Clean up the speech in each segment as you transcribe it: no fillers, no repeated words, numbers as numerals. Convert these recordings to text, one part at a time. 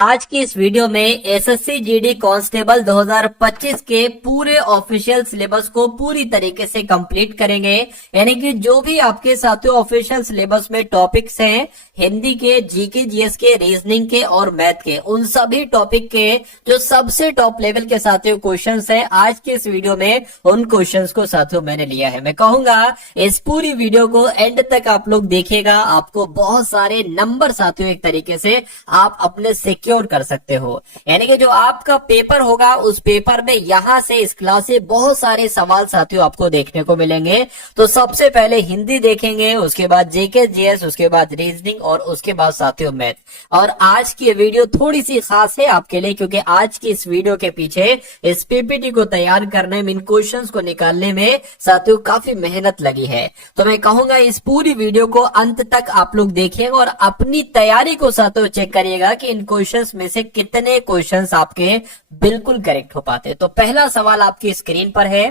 आज की इस वीडियो में एसएससी जीडी कांस्टेबल 2025 के पूरे ऑफिशियल सिलेबस को पूरी तरीके से कंप्लीट करेंगे। यानी कि जो भी आपके साथियों ऑफिशियल सिलेबस में टॉपिक्स हैं, हिंदी के, जीके जीएस के, रीजनिंग के और मैथ के, उन सभी टॉपिक के जो सबसे टॉप लेवल के साथियों क्वेश्चंस हैं, आज के इस वीडियो में उन क्वेश्चंस को साथियों मैंने लिया है। मैं कहूंगा इस पूरी वीडियो को एंड तक आप लोग देखिएगा, आपको बहुत सारे नंबर साथियों एक तरीके से आप अपने सिक्योर कर सकते हो। यानी कि जो आपका पेपर होगा उस पेपर में यहां से इस क्लास से बहुत सारे सवाल साथियों आपको देखने को मिलेंगे। तो सबसे पहले हिंदी देखेंगे, उसके बाद जीके जीएस, उसके बाद रीजनिंग और उसके बाद साथियों मैथ। और आज की वीडियो थोड़ी सी खास है आपके लिए, क्योंकि आज की इस वीडियो के पीछे इस पीपीटी को तैयार करने में, इन क्वेश्चंस को निकालने में साथियों काफी मेहनत लगी है। तो मैं कहूंगा इस पूरी वीडियो को अंत तक आप लोग देखिएगा और अपनी तैयारी को साथियों चेक करिएगा कि इन क्वेश्चंस में से कितने क्वेश्चंस आपके बिल्कुल करेक्ट हो पाते। तो पहला सवाल आपकी स्क्रीन पर है,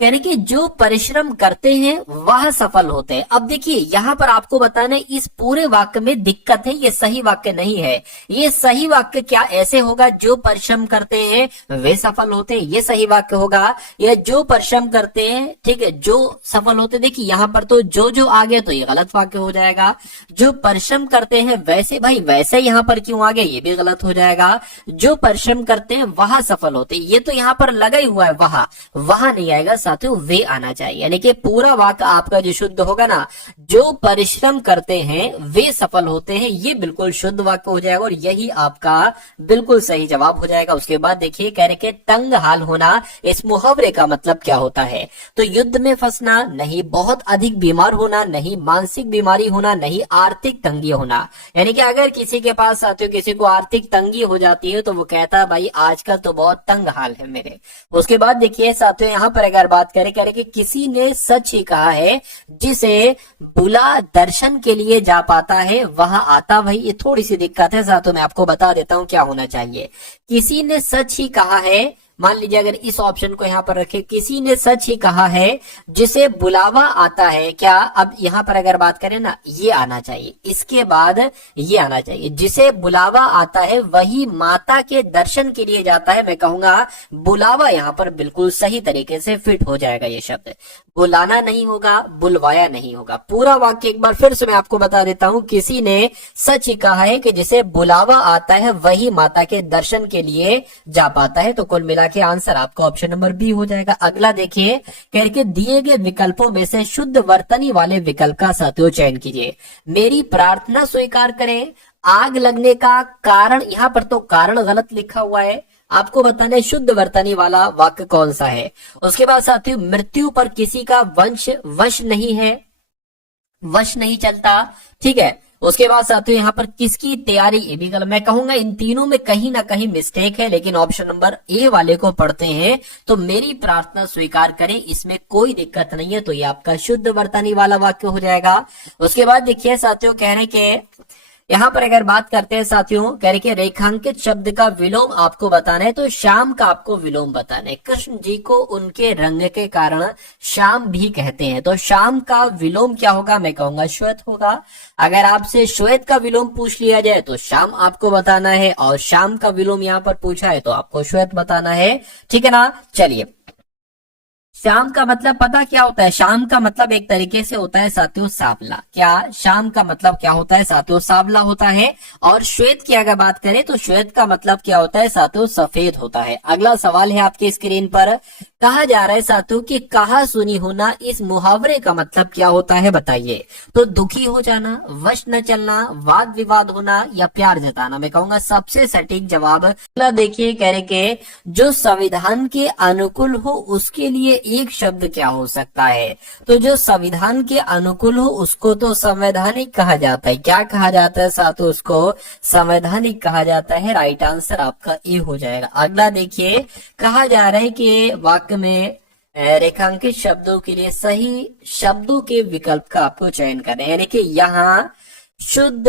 यानी कि जो परिश्रम करते हैं वह सफल होते हैं। अब देखिए यहां पर आपको बताना है, इस पूरे वाक्य में दिक्कत है, ये सही वाक्य नहीं है। ये सही वाक्य क्या ऐसे होगा, जो परिश्रम करते हैं वे सफल होते हैं, ये सही वाक्य होगा। या जो परिश्रम करते हैं, ठीक है, जो सफल होते। देखिए यहां पर तो जो आ गया तो ये गलत वाक्य हो जाएगा। जो परिश्रम करते हैं वैसे, भाई वैसे यहां पर क्यों आ गया, ये भी गलत हो जाएगा। जो परिश्रम करते हैं वह सफल होते हैं, ये तो यहां पर लगा ही हुआ है, वहां नहीं आएगा साथियों, वे आना चाहिए। यानी कि पूरा वाक्य आपका जो शुद्ध होगा ना, जो परिश्रम करते हैं वे सफल होते हैं, ये बिल्कुल शुद्ध वाक्य हो जाएगा और यही आपका बिल्कुल सही जवाब हो जाएगा। उसके बाद देखिए कह रहे कि तंग हाल होना, इस मुहावरे का मतलब क्या होता है। तो युद्ध में फंसना नहीं, बहुत अधिक बीमार होना नहीं, मानसिक बीमारी होना नहीं, आर्थिक तंगी होना। यानी कि अगर किसी के पास साथियों किसी को आर्थिक तंगी हो जाती है तो वो कहता है भाई आजकल तो बहुत तंग हाल है मेरे। उसके बाद देखिए साथियों यहां पर अगर बात करें कि किसी ने सच ही कहा है, जिसे बुला दर्शन के लिए जा पाता है वहां आता भाई, ये थोड़ी सी दिक्कत है साथियों, मैं आपको बता देता हूं क्या होना चाहिए। किसी ने सच ही कहा है, मान लीजिए अगर इस ऑप्शन को यहां पर रखे, किसी ने सच ही कहा है जिसे बुलावा आता है, क्या अब यहां पर अगर बात करें ना, ये आना चाहिए, इसके बाद ये आना चाहिए, जिसे बुलावा आता है वही माता के दर्शन के लिए जाता है। मैं कहूंगा बुलावा यहां पर बिल्कुल सही तरीके से फिट हो जाएगा, ये शब्द बुलाना नहीं होगा, बुलवाया नहीं होगा। पूरा वाक्य एक बार फिर से मैं आपको बता देता हूं, किसी ने सच ही कहा है कि जिसे बुलावा आता है वही माता के दर्शन के लिए जा पाता है। तो कुल मिला के आंसर आपका ऑप्शन नंबर बी हो जाएगा। अगला देखिए, कह के दिए गए विकल्पों में से शुद्ध वर्तनी वाले विकल्प का साथियों चयन कीजिए। मेरी प्रार्थना स्वीकार करें, आग लगने का कारण, यहां पर तो कारण गलत लिखा हुआ है, आपको बताना है शुद्ध वर्तनी वाला वाक्य कौन सा है। उसके बाद साथियों मृत्यु पर किसी का वश नहीं है, वश नहीं चलता, ठीक है। उसके बाद साथियों यहाँ पर किसकी तैयारी, ये भी गलत। मैं कहूंगा इन तीनों में कहीं ना कहीं मिस्टेक है, लेकिन ऑप्शन नंबर ए वाले को पढ़ते हैं तो मेरी प्रार्थना स्वीकार करें, इसमें कोई दिक्कत नहीं है। तो ये आपका शुद्ध वर्तनी वाला वाक्य हो जाएगा। उसके बाद देखिए साथियों कह रहे कि यहां पर अगर बात करते हैं साथियों, कह रहे कि रेखांकित शब्द का विलोम आपको बताना है, तो श्याम का आपको विलोम बताना है। कृष्ण जी को उनके रंग के कारण श्याम भी कहते हैं, तो श्याम का विलोम क्या होगा, मैं कहूंगा श्वेत होगा। अगर आपसे श्वेत का विलोम पूछ लिया जाए तो श्याम आपको बताना है, और श्याम का विलोम यहाँ पर पूछा है तो आपको श्वेत बताना है, ठीक है ना। चलिए, शाम का मतलब पता क्या होता है, शाम का मतलब एक तरीके से होता है साथियों सावला। क्या शाम का मतलब क्या होता है साथियों, सावला होता है। और श्वेत की अगर बात करें तो श्वेत का मतलब क्या होता है साथियों, सफेद होता है। अगला सवाल है आपकी स्क्रीन पर, कहा जा रहा है साथियों कि कहा सुनी होना, इस मुहावरे का मतलब क्या होता है बताइए। तो दुखी हो जाना, वश न चलना, वाद विवाद होना या प्यार जताना। मैं कहूंगा सबसे सटीक जवाब अगला देखिए, कह रहे के जो संविधान के अनुकूल हो उसके लिए एक शब्द क्या हो सकता है। तो जो संविधान के अनुकूल हो उसको तो संवैधानिक कहा जाता है। क्या कहा जाता है साथियों, उसको संवैधानिक कहा जाता है। राइट आंसर आपका ए हो जाएगा। अगला देखिए, कहा जा रहा है कि वाक्य में रेखांकित शब्दों के लिए सही शब्दों के विकल्प का आपको चयन करना है। यानी कि यहाँ शुद्ध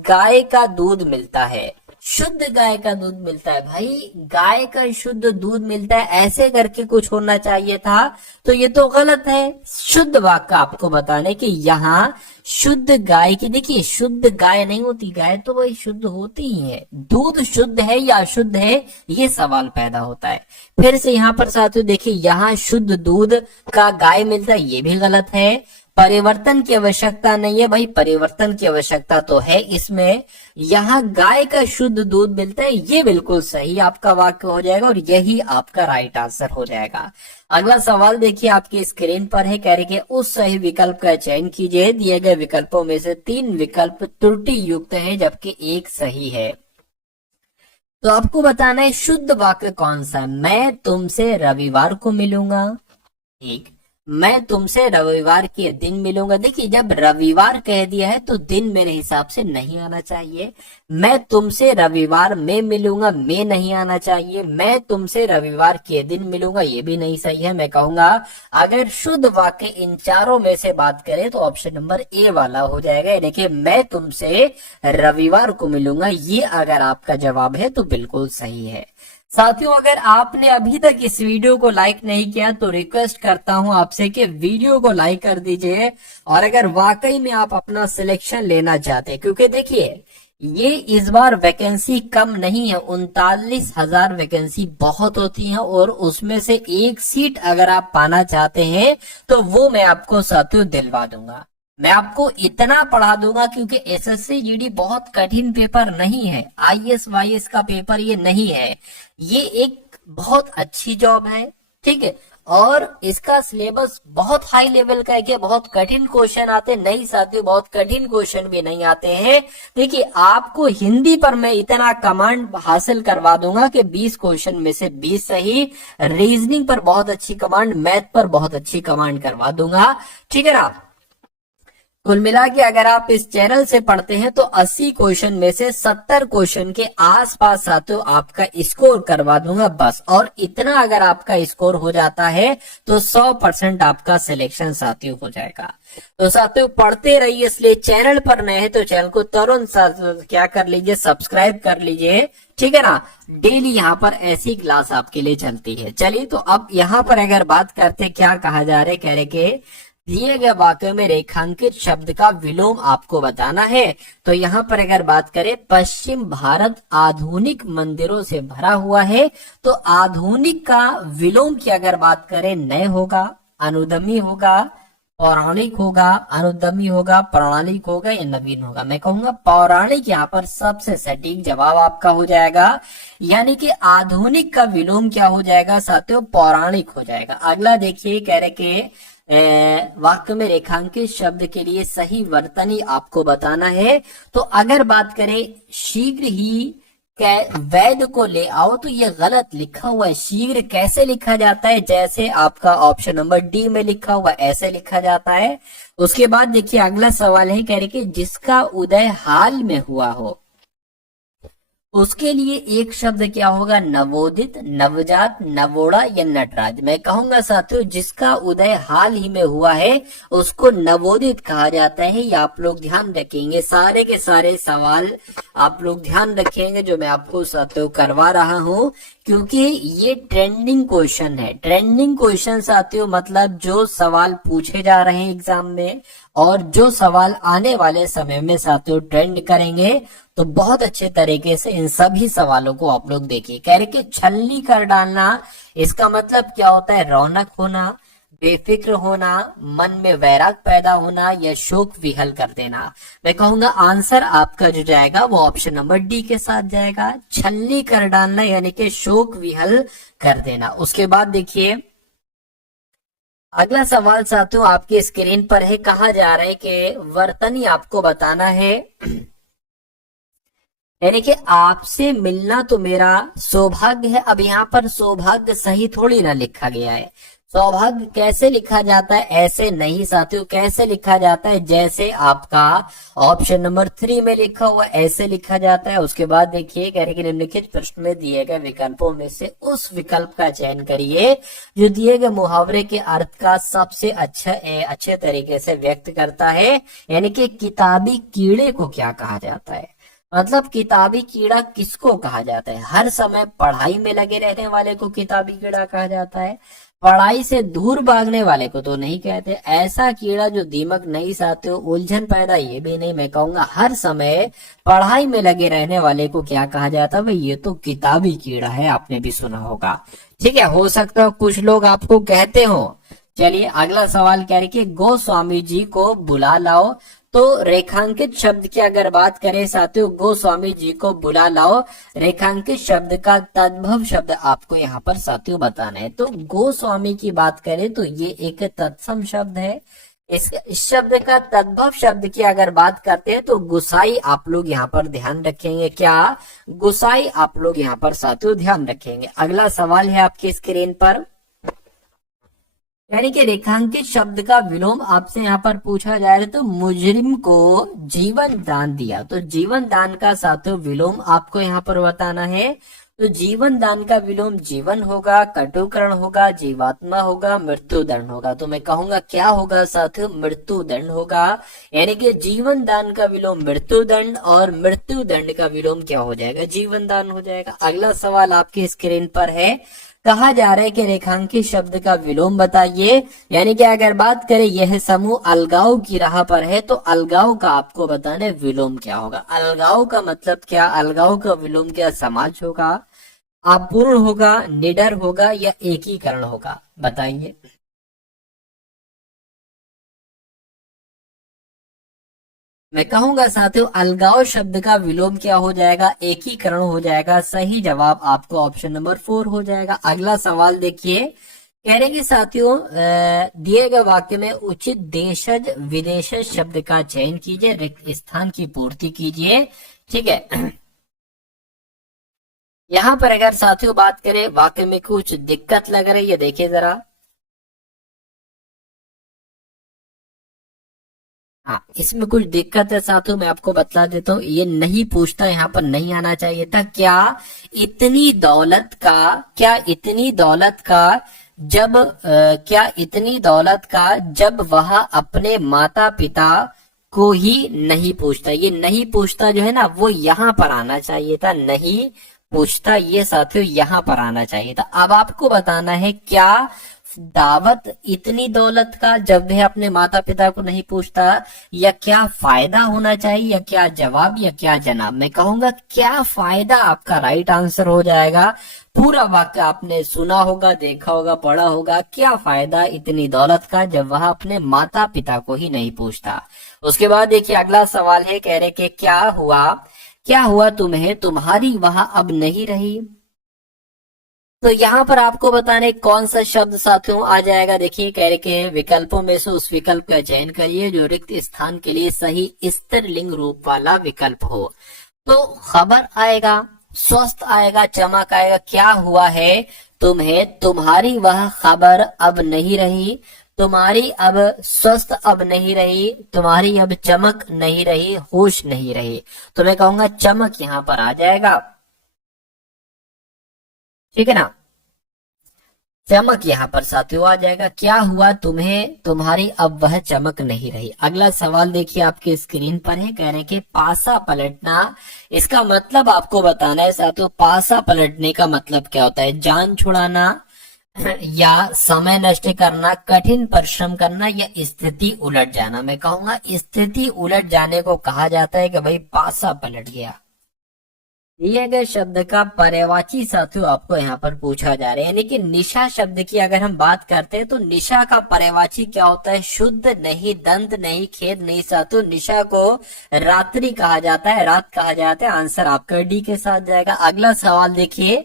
गाय का दूध मिलता है, शुद्ध गाय का दूध मिलता है। भाई गाय का शुद्ध दूध मिलता है ऐसे करके कुछ होना चाहिए था, तो ये तो गलत है। शुद्ध वाक्य आपको बताने कि यहाँ शुद्ध गाय की, देखिए शुद्ध गाय नहीं होती, गाय तो वही शुद्ध होती ही है, दूध शुद्ध है या अशुद्ध है ये सवाल पैदा होता है। फिर से यहाँ पर साथियों देखिए, यहाँ शुद्ध दूध का गाय मिलता है ये भी गलत है। परिवर्तन की आवश्यकता नहीं है, भाई परिवर्तन की आवश्यकता तो है इसमें। यहाँ गाय का शुद्ध दूध मिलता है ये बिल्कुल सही आपका वाक्य हो जाएगा और यही आपका राइट आंसर हो जाएगा। अगला सवाल देखिए आपकी स्क्रीन पर है, कह रहे कि उस सही विकल्प का चयन कीजिए। दिए गए विकल्पों में से 3 विकल्प त्रुटि युक्त है जबकि 1 सही है। तो आपको बताना है शुद्ध वाक्य कौन सा है। मैं तुमसे रविवार को मिलूंगा, एक मैं तुमसे रविवार के दिन मिलूंगा। देखिए जब रविवार कह दिया है तो दिन मेरे हिसाब से नहीं आना चाहिए। मैं तुमसे रविवार में मिलूंगा, में नहीं आना चाहिए। मैं तुमसे रविवार के दिन मिलूंगा, ये भी नहीं सही है। मैं कहूंगा अगर शुद्ध वाक्य इन चारों में से बात करें तो ऑप्शन नंबर ए वाला हो जाएगा। देखिए मैं तुमसे रविवार को मिलूंगा, ये अगर आपका जवाब है तो बिल्कुल सही है। साथियों अगर आपने अभी तक इस वीडियो को लाइक नहीं किया तो रिक्वेस्ट करता हूं आपसे कि वीडियो को लाइक कर दीजिए। और अगर वाकई में आप अपना सिलेक्शन लेना चाहते हैं, क्योंकि देखिए ये इस बार वैकेंसी कम नहीं है, 39,000 वैकेंसी बहुत होती है और उसमें से 1 सीट अगर आप पाना चाहते हैं तो वो मैं आपको साथियों दिलवा दूंगा। मैं आपको इतना पढ़ा दूंगा क्योंकि एसएससी जीडी बहुत कठिन पेपर नहीं है, आईएएस वाईएएस का पेपर ये नहीं है। ये एक बहुत अच्छी जॉब है, ठीक है। और इसका सिलेबस बहुत हाई लेवल का है कि बहुत कठिन क्वेश्चन आते नहीं साथियों, बहुत कठिन क्वेश्चन भी नहीं आते हैं। देखिए आपको हिंदी पर मैं इतना कमांड हासिल करवा दूंगा कि 20 क्वेश्चन में से 20 सही, रीजनिंग पर बहुत अच्छी कमांड, मैथ पर बहुत अच्छी कमांड करवा दूंगा, ठीक है ना। कुल मिला के अगर आप इस चैनल से पढ़ते हैं तो 80 क्वेश्चन में से 70 क्वेश्चन के आसपास साथियों आपका स्कोर करवा दूंगा बस। और इतना अगर आपका स्कोर हो जाता है तो 100% आपका सिलेक्शन साथियों हो जाएगा। तो साथियों पढ़ते रहिए, इसलिए चैनल पर नए हैं तो चैनल को तुरंत क्या कर लीजिए, सब्सक्राइब कर लीजिए, ठीक है ना। डेली यहाँ पर ऐसी क्लास आपके लिए चलती है। चलिए तो अब यहाँ पर अगर बात करते क्या कहा जा रहा है, कह रहे कि दिए गए वाक्य में रेखांकित शब्द का विलोम आपको बताना है। तो यहाँ पर अगर बात करें पश्चिम भारत आधुनिक मंदिरों से भरा हुआ है, तो आधुनिक का विलोम की अगर बात करें नए होगा, अनुदमी होगा, पौराणिक होगा, अनुदमी होगा, पौराणिक होगा या नवीन होगा। मैं कहूंगा पौराणिक यहाँ पर सबसे सटीक जवाब आपका हो जाएगा, यानी कि आधुनिक का विलोम क्या हो जाएगा साथियों, पौराणिक हो जाएगा। अगला देखिए कह रहे कि वाक्य में रेखांकित शब्द के लिए सही वर्तनी आपको बताना है। तो अगर बात करें शीघ्र ही वैद्य को ले आओ, तो ये गलत लिखा हुआ है। शीघ्र कैसे लिखा जाता है, जैसे आपका ऑप्शन नंबर डी में लिखा हुआ ऐसे लिखा जाता है। उसके बाद देखिए अगला सवाल है, कह रहे कि जिसका उदय हाल में हुआ हो उसके लिए एक शब्द क्या होगा, नवोदित, नवजात, नवोड़ा या नटराज। मैं कहूंगा साथियों जिसका उदय हाल ही में हुआ है उसको नवोदित कहा जाता है। ये आप लोग ध्यान रखेंगे, सारे के सारे सवाल आप लोग ध्यान रखेंगे जो मैं आपको साथियों करवा रहा हूँ, क्योंकि ये ट्रेंडिंग क्वेश्चन है। ट्रेंडिंग क्वेश्चन साथियों मतलब जो सवाल पूछे जा रहे हैं एग्जाम में और जो सवाल आने वाले समय में साथियों ट्रेंड करेंगे, तो बहुत अच्छे तरीके से इन सभी सवालों को आप लोग देखिए। कह रहे कि छलनी कर डालना, इसका मतलब क्या होता है, रौनक होना, बेफिक्र होना, मन में वैराग पैदा होना या शोक विहल कर देना। मैं कहूंगा आंसर आपका जो जाएगा वो ऑप्शन नंबर डी के साथ जाएगा, छलनी कर डालना यानी कि शोक विहल कर देना। उसके बाद देखिए अगला सवाल साथियों आपकी स्क्रीन पर है, कहा जा रहा है कि वर्तनी आपको बताना है, यानी कि आपसे मिलना तो मेरा सौभाग्य है। अब यहाँ पर सौभाग्य सही थोड़ी ना लिखा गया है। सौभाग्य कैसे लिखा जाता है, ऐसे नहीं साथियों। कैसे लिखा जाता है, जैसे आपका ऑप्शन नंबर 3 में लिखा हुआ ऐसे लिखा जाता है। उसके बाद देखिए कह रहे कि निम्नलिखित प्रश्न में दिए गए विकल्पों में से उस विकल्प का चयन करिए जो दिए गए मुहावरे के अर्थ का सबसे अच्छे तरीके से व्यक्त करता है। यानी कि किताबी कीड़े को क्या कहा जाता है। मतलब किताबी कीड़ा किसको कहा जाता है? हर समय पढ़ाई में लगे रहने वाले को किताबी कीड़ा कहा जाता है। पढ़ाई से दूर भागने वाले को तो नहीं कहते। ऐसा कीड़ा जो दीमक नहीं साथियों उलझन पैदा, ये भी नहीं। मैं कहूंगा हर समय पढ़ाई में लगे रहने वाले को क्या कहा जाता है भाई? ये तो किताबी कीड़ा है, आपने भी सुना होगा। ठीक है, हो सकता है कुछ लोग आपको कहते हो। चलिए अगला सवाल कह रहे कि गोस्वामी जी को बुला लाओ। तो रेखांकित शब्द की अगर बात करें साथियों, गोस्वामी जी को बुला लाओ, रेखांकित शब्द का तद्भव शब्द आपको यहाँ पर साथियों बताना है। तो गोस्वामी की बात करें तो ये एक तत्सम शब्द है। इस शब्द का तद्भव शब्द की अगर बात करते हैं तो गुसाई आप लोग यहाँ पर ध्यान रखेंगे। क्या? गुसाई आप लोग यहाँ पर साथियों ध्यान रखेंगे। अगला सवाल है आपकी स्क्रीन पर, यानी कि रेखांकित शब्द का विलोम आपसे यहाँ पर पूछा जा रहा है। तो मुजरिम को जीवन दान दिया, तो जीवन दान का साथियों विलोम आपको यहाँ पर बताना है। तो जीवन दान का विलोम जीवन होगा, कटुकरण होगा, जीवात्मा होगा, मृत्यु दंड होगा। तो मैं कहूंगा क्या होगा साथियों? मृत्यु दंड होगा। यानी कि जीवन दान का विलोम मृत्यु दंड और मृत्यु दंड का विलोम क्या हो जाएगा? जीवन दान हो जाएगा। अगला सवाल आपकी स्क्रीन पर है, कहा जा रहा है कि रेखांकित शब्द का विलोम बताइए। यानी कि अगर बात करें यह समूह अलगाव की राह पर है, तो अलगाव का आपको बताना है विलोम क्या होगा। अलगाव का मतलब क्या? अलगाव का विलोम क्या? समाज होगा, अपूर्ण होगा, निडर होगा या एकीकरण होगा? बताइए। मैं कहूंगा साथियों अलगाव शब्द का विलोम क्या हो जाएगा? एकीकरण हो जाएगा। सही जवाब आपको ऑप्शन नंबर 4 हो जाएगा। अगला सवाल देखिए, कह रहे कि साथियों दिए गए वाक्य में उचित देशज विदेशज शब्द का चयन कीजिए, रिक्त स्थान की पूर्ति कीजिए। ठीक है, यहाँ पर अगर साथियों बात करें वाक्य में कुछ दिक्कत लग रही है, देखिए जरा। हाँ, इसमें कुछ दिक्कत है साथियों, मैं आपको बतला देता हूँ। ये नहीं पूछता, यहाँ पर नहीं आना चाहिए था। क्या इतनी दौलत का, क्या इतनी दौलत का जब क्या इतनी दौलत का जब वह अपने माता पिता को ही नहीं पूछता? ये नहीं पूछता जो है ना, वो यहाँ पर आना चाहिए था। नहीं पूछता ये साथियों यहाँ पर आना चाहिए था। अब आपको बताना है क्या दावत इतनी दौलत का जब वह अपने माता पिता को नहीं पूछता, या क्या फायदा होना चाहिए, या क्या जवाब, या क्या जनाब? मैं कहूंगा क्या फायदा आपका राइट आंसर हो जाएगा। पूरा वाक्य आपने सुना होगा, देखा होगा, पढ़ा होगा। क्या फायदा इतनी दौलत का जब वह अपने माता पिता को ही नहीं पूछता। उसके बाद देखिए अगला सवाल है, कह रहे कि क्या हुआ तुम्हें, तुम्हारी वहां अब नहीं रही? तो यहाँ पर आपको बताने कौन सा शब्द साथियों आ जाएगा। देखिए कह रहे के विकल्पों में से उस विकल्प का चयन करिए जो रिक्त स्थान के लिए सही स्त्रीलिंग रूप वाला विकल्प हो। तो खबर आएगा, स्वस्थ आएगा, चमक आएगा। क्या हुआ है तुम्हें, तुम्हारी वह खबर अब नहीं रही, तुम्हारी अब स्वस्थ अब नहीं रही, तुम्हारी अब चमक नहीं रही, होश नहीं रही। तो मैं कहूंगा चमक यहाँ पर आ जाएगा। ठीक है ना, चमक यहाँ पर साथियों आ जाएगा। क्या हुआ तुम्हें, तुम्हारी अब वह चमक नहीं रही। अगला सवाल देखिए आपके स्क्रीन पर है, कह रहे हैं कि पासा पलटना, इसका मतलब आपको बताना है साथियों। पासा पलटने का मतलब क्या होता है? जान छुड़ाना, या समय नष्ट करना, कठिन परिश्रम करना, या स्थिति उलट जाना। मैं कहूंगा स्थिति उलट जाने को कहा जाता है कि भाई पासा पलट गया। दिए गए शब्द का पर्यायवाची साथियों आपको यहाँ पर पूछा जा रहा है। यानी कि निशा शब्द की अगर हम बात करते हैं तो निशा का पर्यायवाची क्या होता है? शुद्ध नहीं, दंत नहीं, खेद नहीं साथियों। निशा को रात्रि कहा जाता है, रात कहा जाता है। आंसर आपका डी के साथ जाएगा। अगला सवाल देखिए,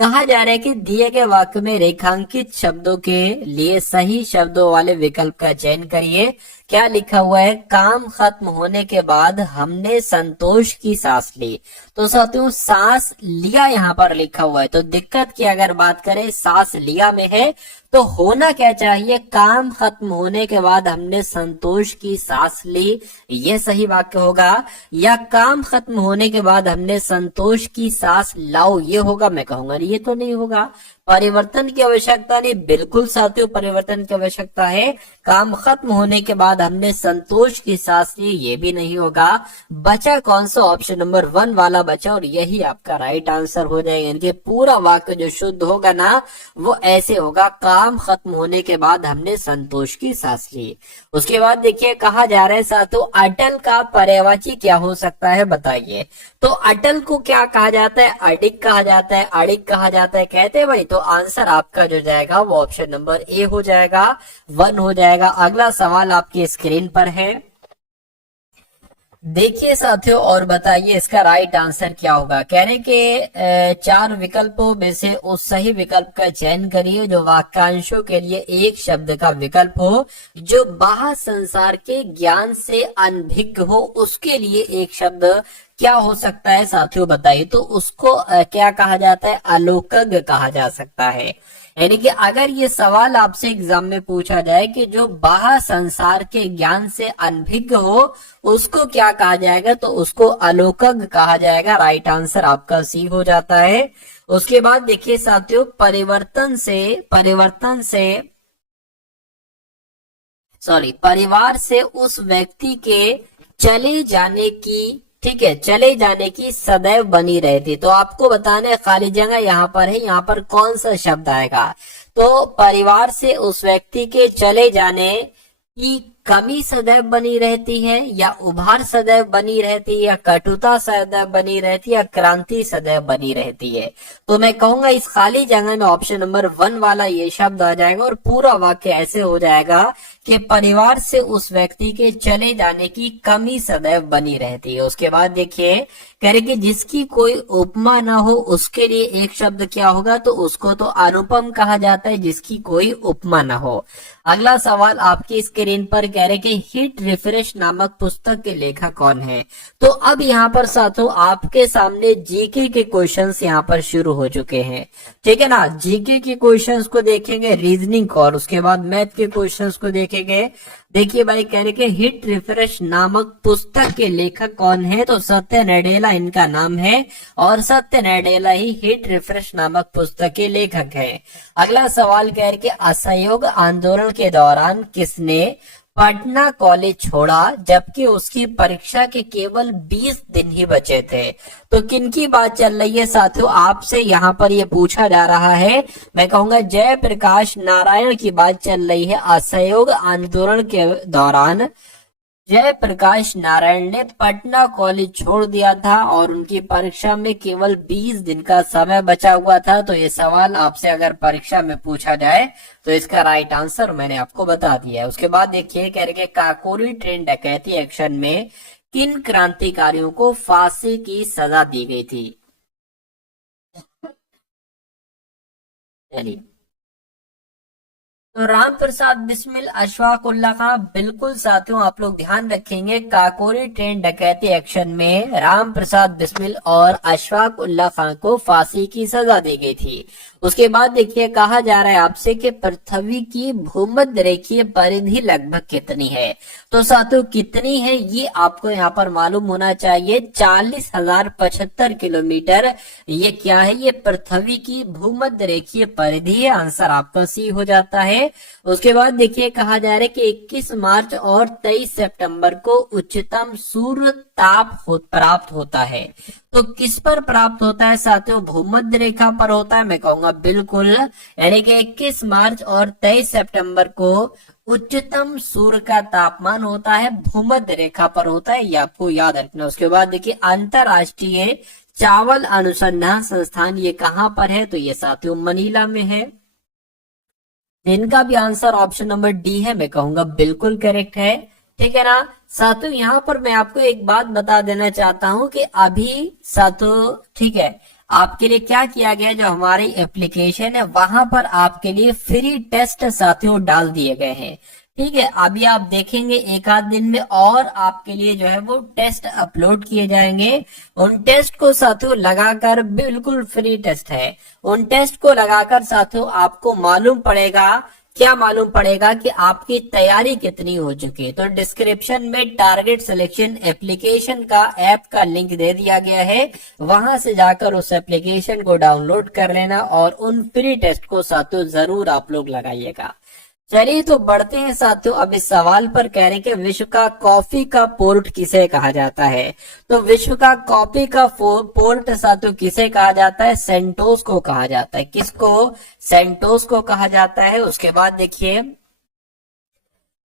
कहा जा रहा है कि दिए गए वाक्य में रेखांकित शब्दों के लिए सही शब्दों वाले विकल्प का चयन करिए। क्या लिखा हुआ है? काम खत्म होने के बाद हमने संतोष की सांस ली। तो साथियों सांस लिया यहाँ पर लिखा हुआ है, तो दिक्कत की अगर बात करें सांस लिया में है, तो होना क्या चाहिए? काम खत्म होने के बाद हमने संतोष की सांस ली, ये सही वाक्य होगा। या काम खत्म होने के बाद हमने संतोष की सांस लाओ, ये होगा। मैं कहूंगा ये तो नहीं होगा। परिवर्तन की आवश्यकता नहीं, बिल्कुल साथियों परिवर्तन की आवश्यकता है। काम खत्म होने के बाद हमने संतोष की सांस ली, ये भी नहीं होगा। बचा कौन सा? ऑप्शन नंबर 1 वाला बचा, और यही आपका राइट आंसर हो जाएगा। यानी कि पूरा वाक्य जो शुद्ध होगा ना वो ऐसे होगा, काम खत्म होने के बाद हमने संतोष की सांस ली। उसके बाद देखिए कहा जा रहा है साथियों, अटल का पर्यायवाची क्या हो सकता है बताइए। तो अटल को क्या कहा जाता है? अडिग कहा जाता है, अडिग कहा जाता है, कहते हैं भाई। तो आंसर आपका जो जाएगा वो ऑप्शन नंबर ए हो जाएगा, 1 हो जाएगा। अगला सवाल आपकी स्क्रीन पर है, देखिए साथियों और बताइए इसका राइट आंसर क्या होगा। कह रहे कि 4 विकल्पों में से उस सही विकल्प का चयन करिए जो वाक्यांशों के लिए एक शब्द का विकल्प हो, जो बाह्य संसार के ज्ञान से अनभिज्ञ हो। उसके लिए एक शब्द क्या हो सकता है साथियों बताइए। तो उसको क्या कहा जाता है? अलौकिक कहा जा सकता है। यानी कि अगर ये सवाल आपसे एग्जाम में पूछा जाए कि जो बाह्य संसार के ज्ञान से अनभिज्ञ हो उसको क्या कहा जाएगा, तो उसको अलौकिक कहा जाएगा। राइट आंसर आपका सी हो जाता है। उसके बाद देखिए साथियों, परिवार से उस व्यक्ति के चले जाने की, ठीक है, चले जाने की सदैव बनी रहती। तो आपको बताना है, खाली जगह यहाँ पर है, यहाँ पर कौन सा शब्द आएगा। तो परिवार से उस व्यक्ति के चले जाने की कमी सदैव बनी रहती है, या उभार सदैव बनी रहती है, या कटुता सदैव बनी रहती है, या क्रांति सदैव बनी रहती है। तो मैं कहूंगा इस खाली जगह में ऑप्शन नंबर 1 वाला ये शब्द आ जाएगा, और पूरा वाक्य ऐसे हो जाएगा कि परिवार से उस व्यक्ति के चले जाने की कमी सदैव बनी रहती है। उसके बाद देखिए कह रहे कि जिसकी कोई उपमा ना हो उसके लिए एक शब्द क्या होगा, तो उसको तो अनुपम कहा जाता है, जिसकी कोई उपमा ना हो। अगला सवाल आपकी स्क्रीन पर कह रहे कि हिट रिफ्रेश नामक पुस्तक के लेखक कौन है। तो अब यहाँ पर साथियों आपके सामने जीके के क्वेश्चंस यहाँ पर शुरू हो चुके हैं, ठीक है ना। जीके के क्वेश्चंस को देखेंगे, रीजनिंग और उसके बाद मैथ के क्वेश्चंस को देखेंगे। देखिए भाई कह रहे कि हिट रिफ्रेश नामक पुस्तक के लेखक कौन है, तो सत्य नडेला इनका नाम है, और सत्य नडेला ही हिट रिफ्रेश नामक पुस्तक के लेखक है। अगला सवाल कह रहे कि असहयोग आंदोलन के दौरान किसने पटना कॉलेज छोड़ा जबकि उसकी परीक्षा के केवल 20 दिन ही बचे थे। तो किनकी बात चल रही है साथियों, आपसे यहाँ पर ये पूछा जा रहा है। मैं कहूंगा जयप्रकाश नारायण की बात चल रही है। असहयोग आंदोलन के दौरान जयप्रकाश नारायण ने पटना कॉलेज छोड़ दिया था और उनकी परीक्षा में केवल 20 दिन का समय बचा हुआ था। तो ये सवाल आपसे अगर परीक्षा में पूछा जाए तो इसका राइट आंसर मैंने आपको बता दिया है। उसके बाद देखिए कह रहे काकोरी ट्रेन डकैती एक्शन में किन क्रांतिकारियों को फांसी की सजा दी गई थी। चलिए, तो राम प्रसाद बिस्मिल, अशफाक उल्लाह खां, बिल्कुल साथियों आप लोग ध्यान रखेंगे काकोरी ट्रेन डकैती एक्शन में राम प्रसाद बिस्मिल और अशफाक उल्लाह खां को फांसी की सजा दी गई थी। उसके बाद देखिए कहा जा रहा है आपसे कि पृथ्वी की भूमध्य रेखीय परिधि लगभग कितनी है। तो साथियों कितनी है ये आपको यहाँ पर मालूम होना चाहिए, 40,075 किलोमीटर। ये क्या है, ये पृथ्वी की भूमध्य रेखीय परिधि है। आंसर आपका सी हो जाता है। उसके बाद देखिए कहा जा रहा है कि 21 मार्च और 23 सितंबर को उच्चतम सूर्य ताप प्राप्त होता है। तो किस पर प्राप्त होता है साथियों, भूमध्य रेखा पर होता है। मैं कहूंगा बिल्कुल, यानी कि 21 मार्च और 23 सितंबर को उच्चतम सूर्य का तापमान होता है भूमध्य रेखा पर होता है, ये आपको याद रखना। उसके बाद देखिए अंतरराष्ट्रीय चावल अनुसंधान संस्थान ये कहाँ पर है, तो ये साथियों मनीला में है। इनका भी आंसर ऑप्शन नंबर डी है, मैं कहूंगा बिल्कुल करेक्ट है, ठीक है ना। साथियों यहाँ पर मैं आपको एक बात बता देना चाहता हूँ कि अभी साथियों ठीक है आपके लिए क्या किया गया, जो हमारी एप्लीकेशन है वहां पर आपके लिए फ्री टेस्ट साथियों डाल दिए गए हैं, ठीक है। अभी आप देखेंगे एक आध दिन में और आपके लिए जो है वो टेस्ट अपलोड किए जाएंगे। उन टेस्ट को साथियों लगाकर, बिल्कुल फ्री टेस्ट है, उन टेस्ट को लगाकर साथियों आपको मालूम पड़ेगा क्या मालूम पड़ेगा कि आपकी तैयारी कितनी हो चुकी है। तो डिस्क्रिप्शन में टारगेट सिलेक्शन एप्लीकेशन का ऐप का लिंक दे दिया गया है, वहां से जाकर उस एप्लीकेशन को डाउनलोड कर लेना और उन फ्री टेस्ट को साथियों जरूर आप लोग लगाइएगा। चलिए तो बढ़ते हैं साथियों, अब इस सवाल पर कह रहे हैं कि विश्व का कॉफी का पोर्ट किसे कहा जाता है। तो विश्व का कॉफी का पोर्ट साथियों किसे कहा जाता है, सेंटोस को कहा जाता है। किसको, सेंटोस को कहा जाता है। उसके बाद देखिए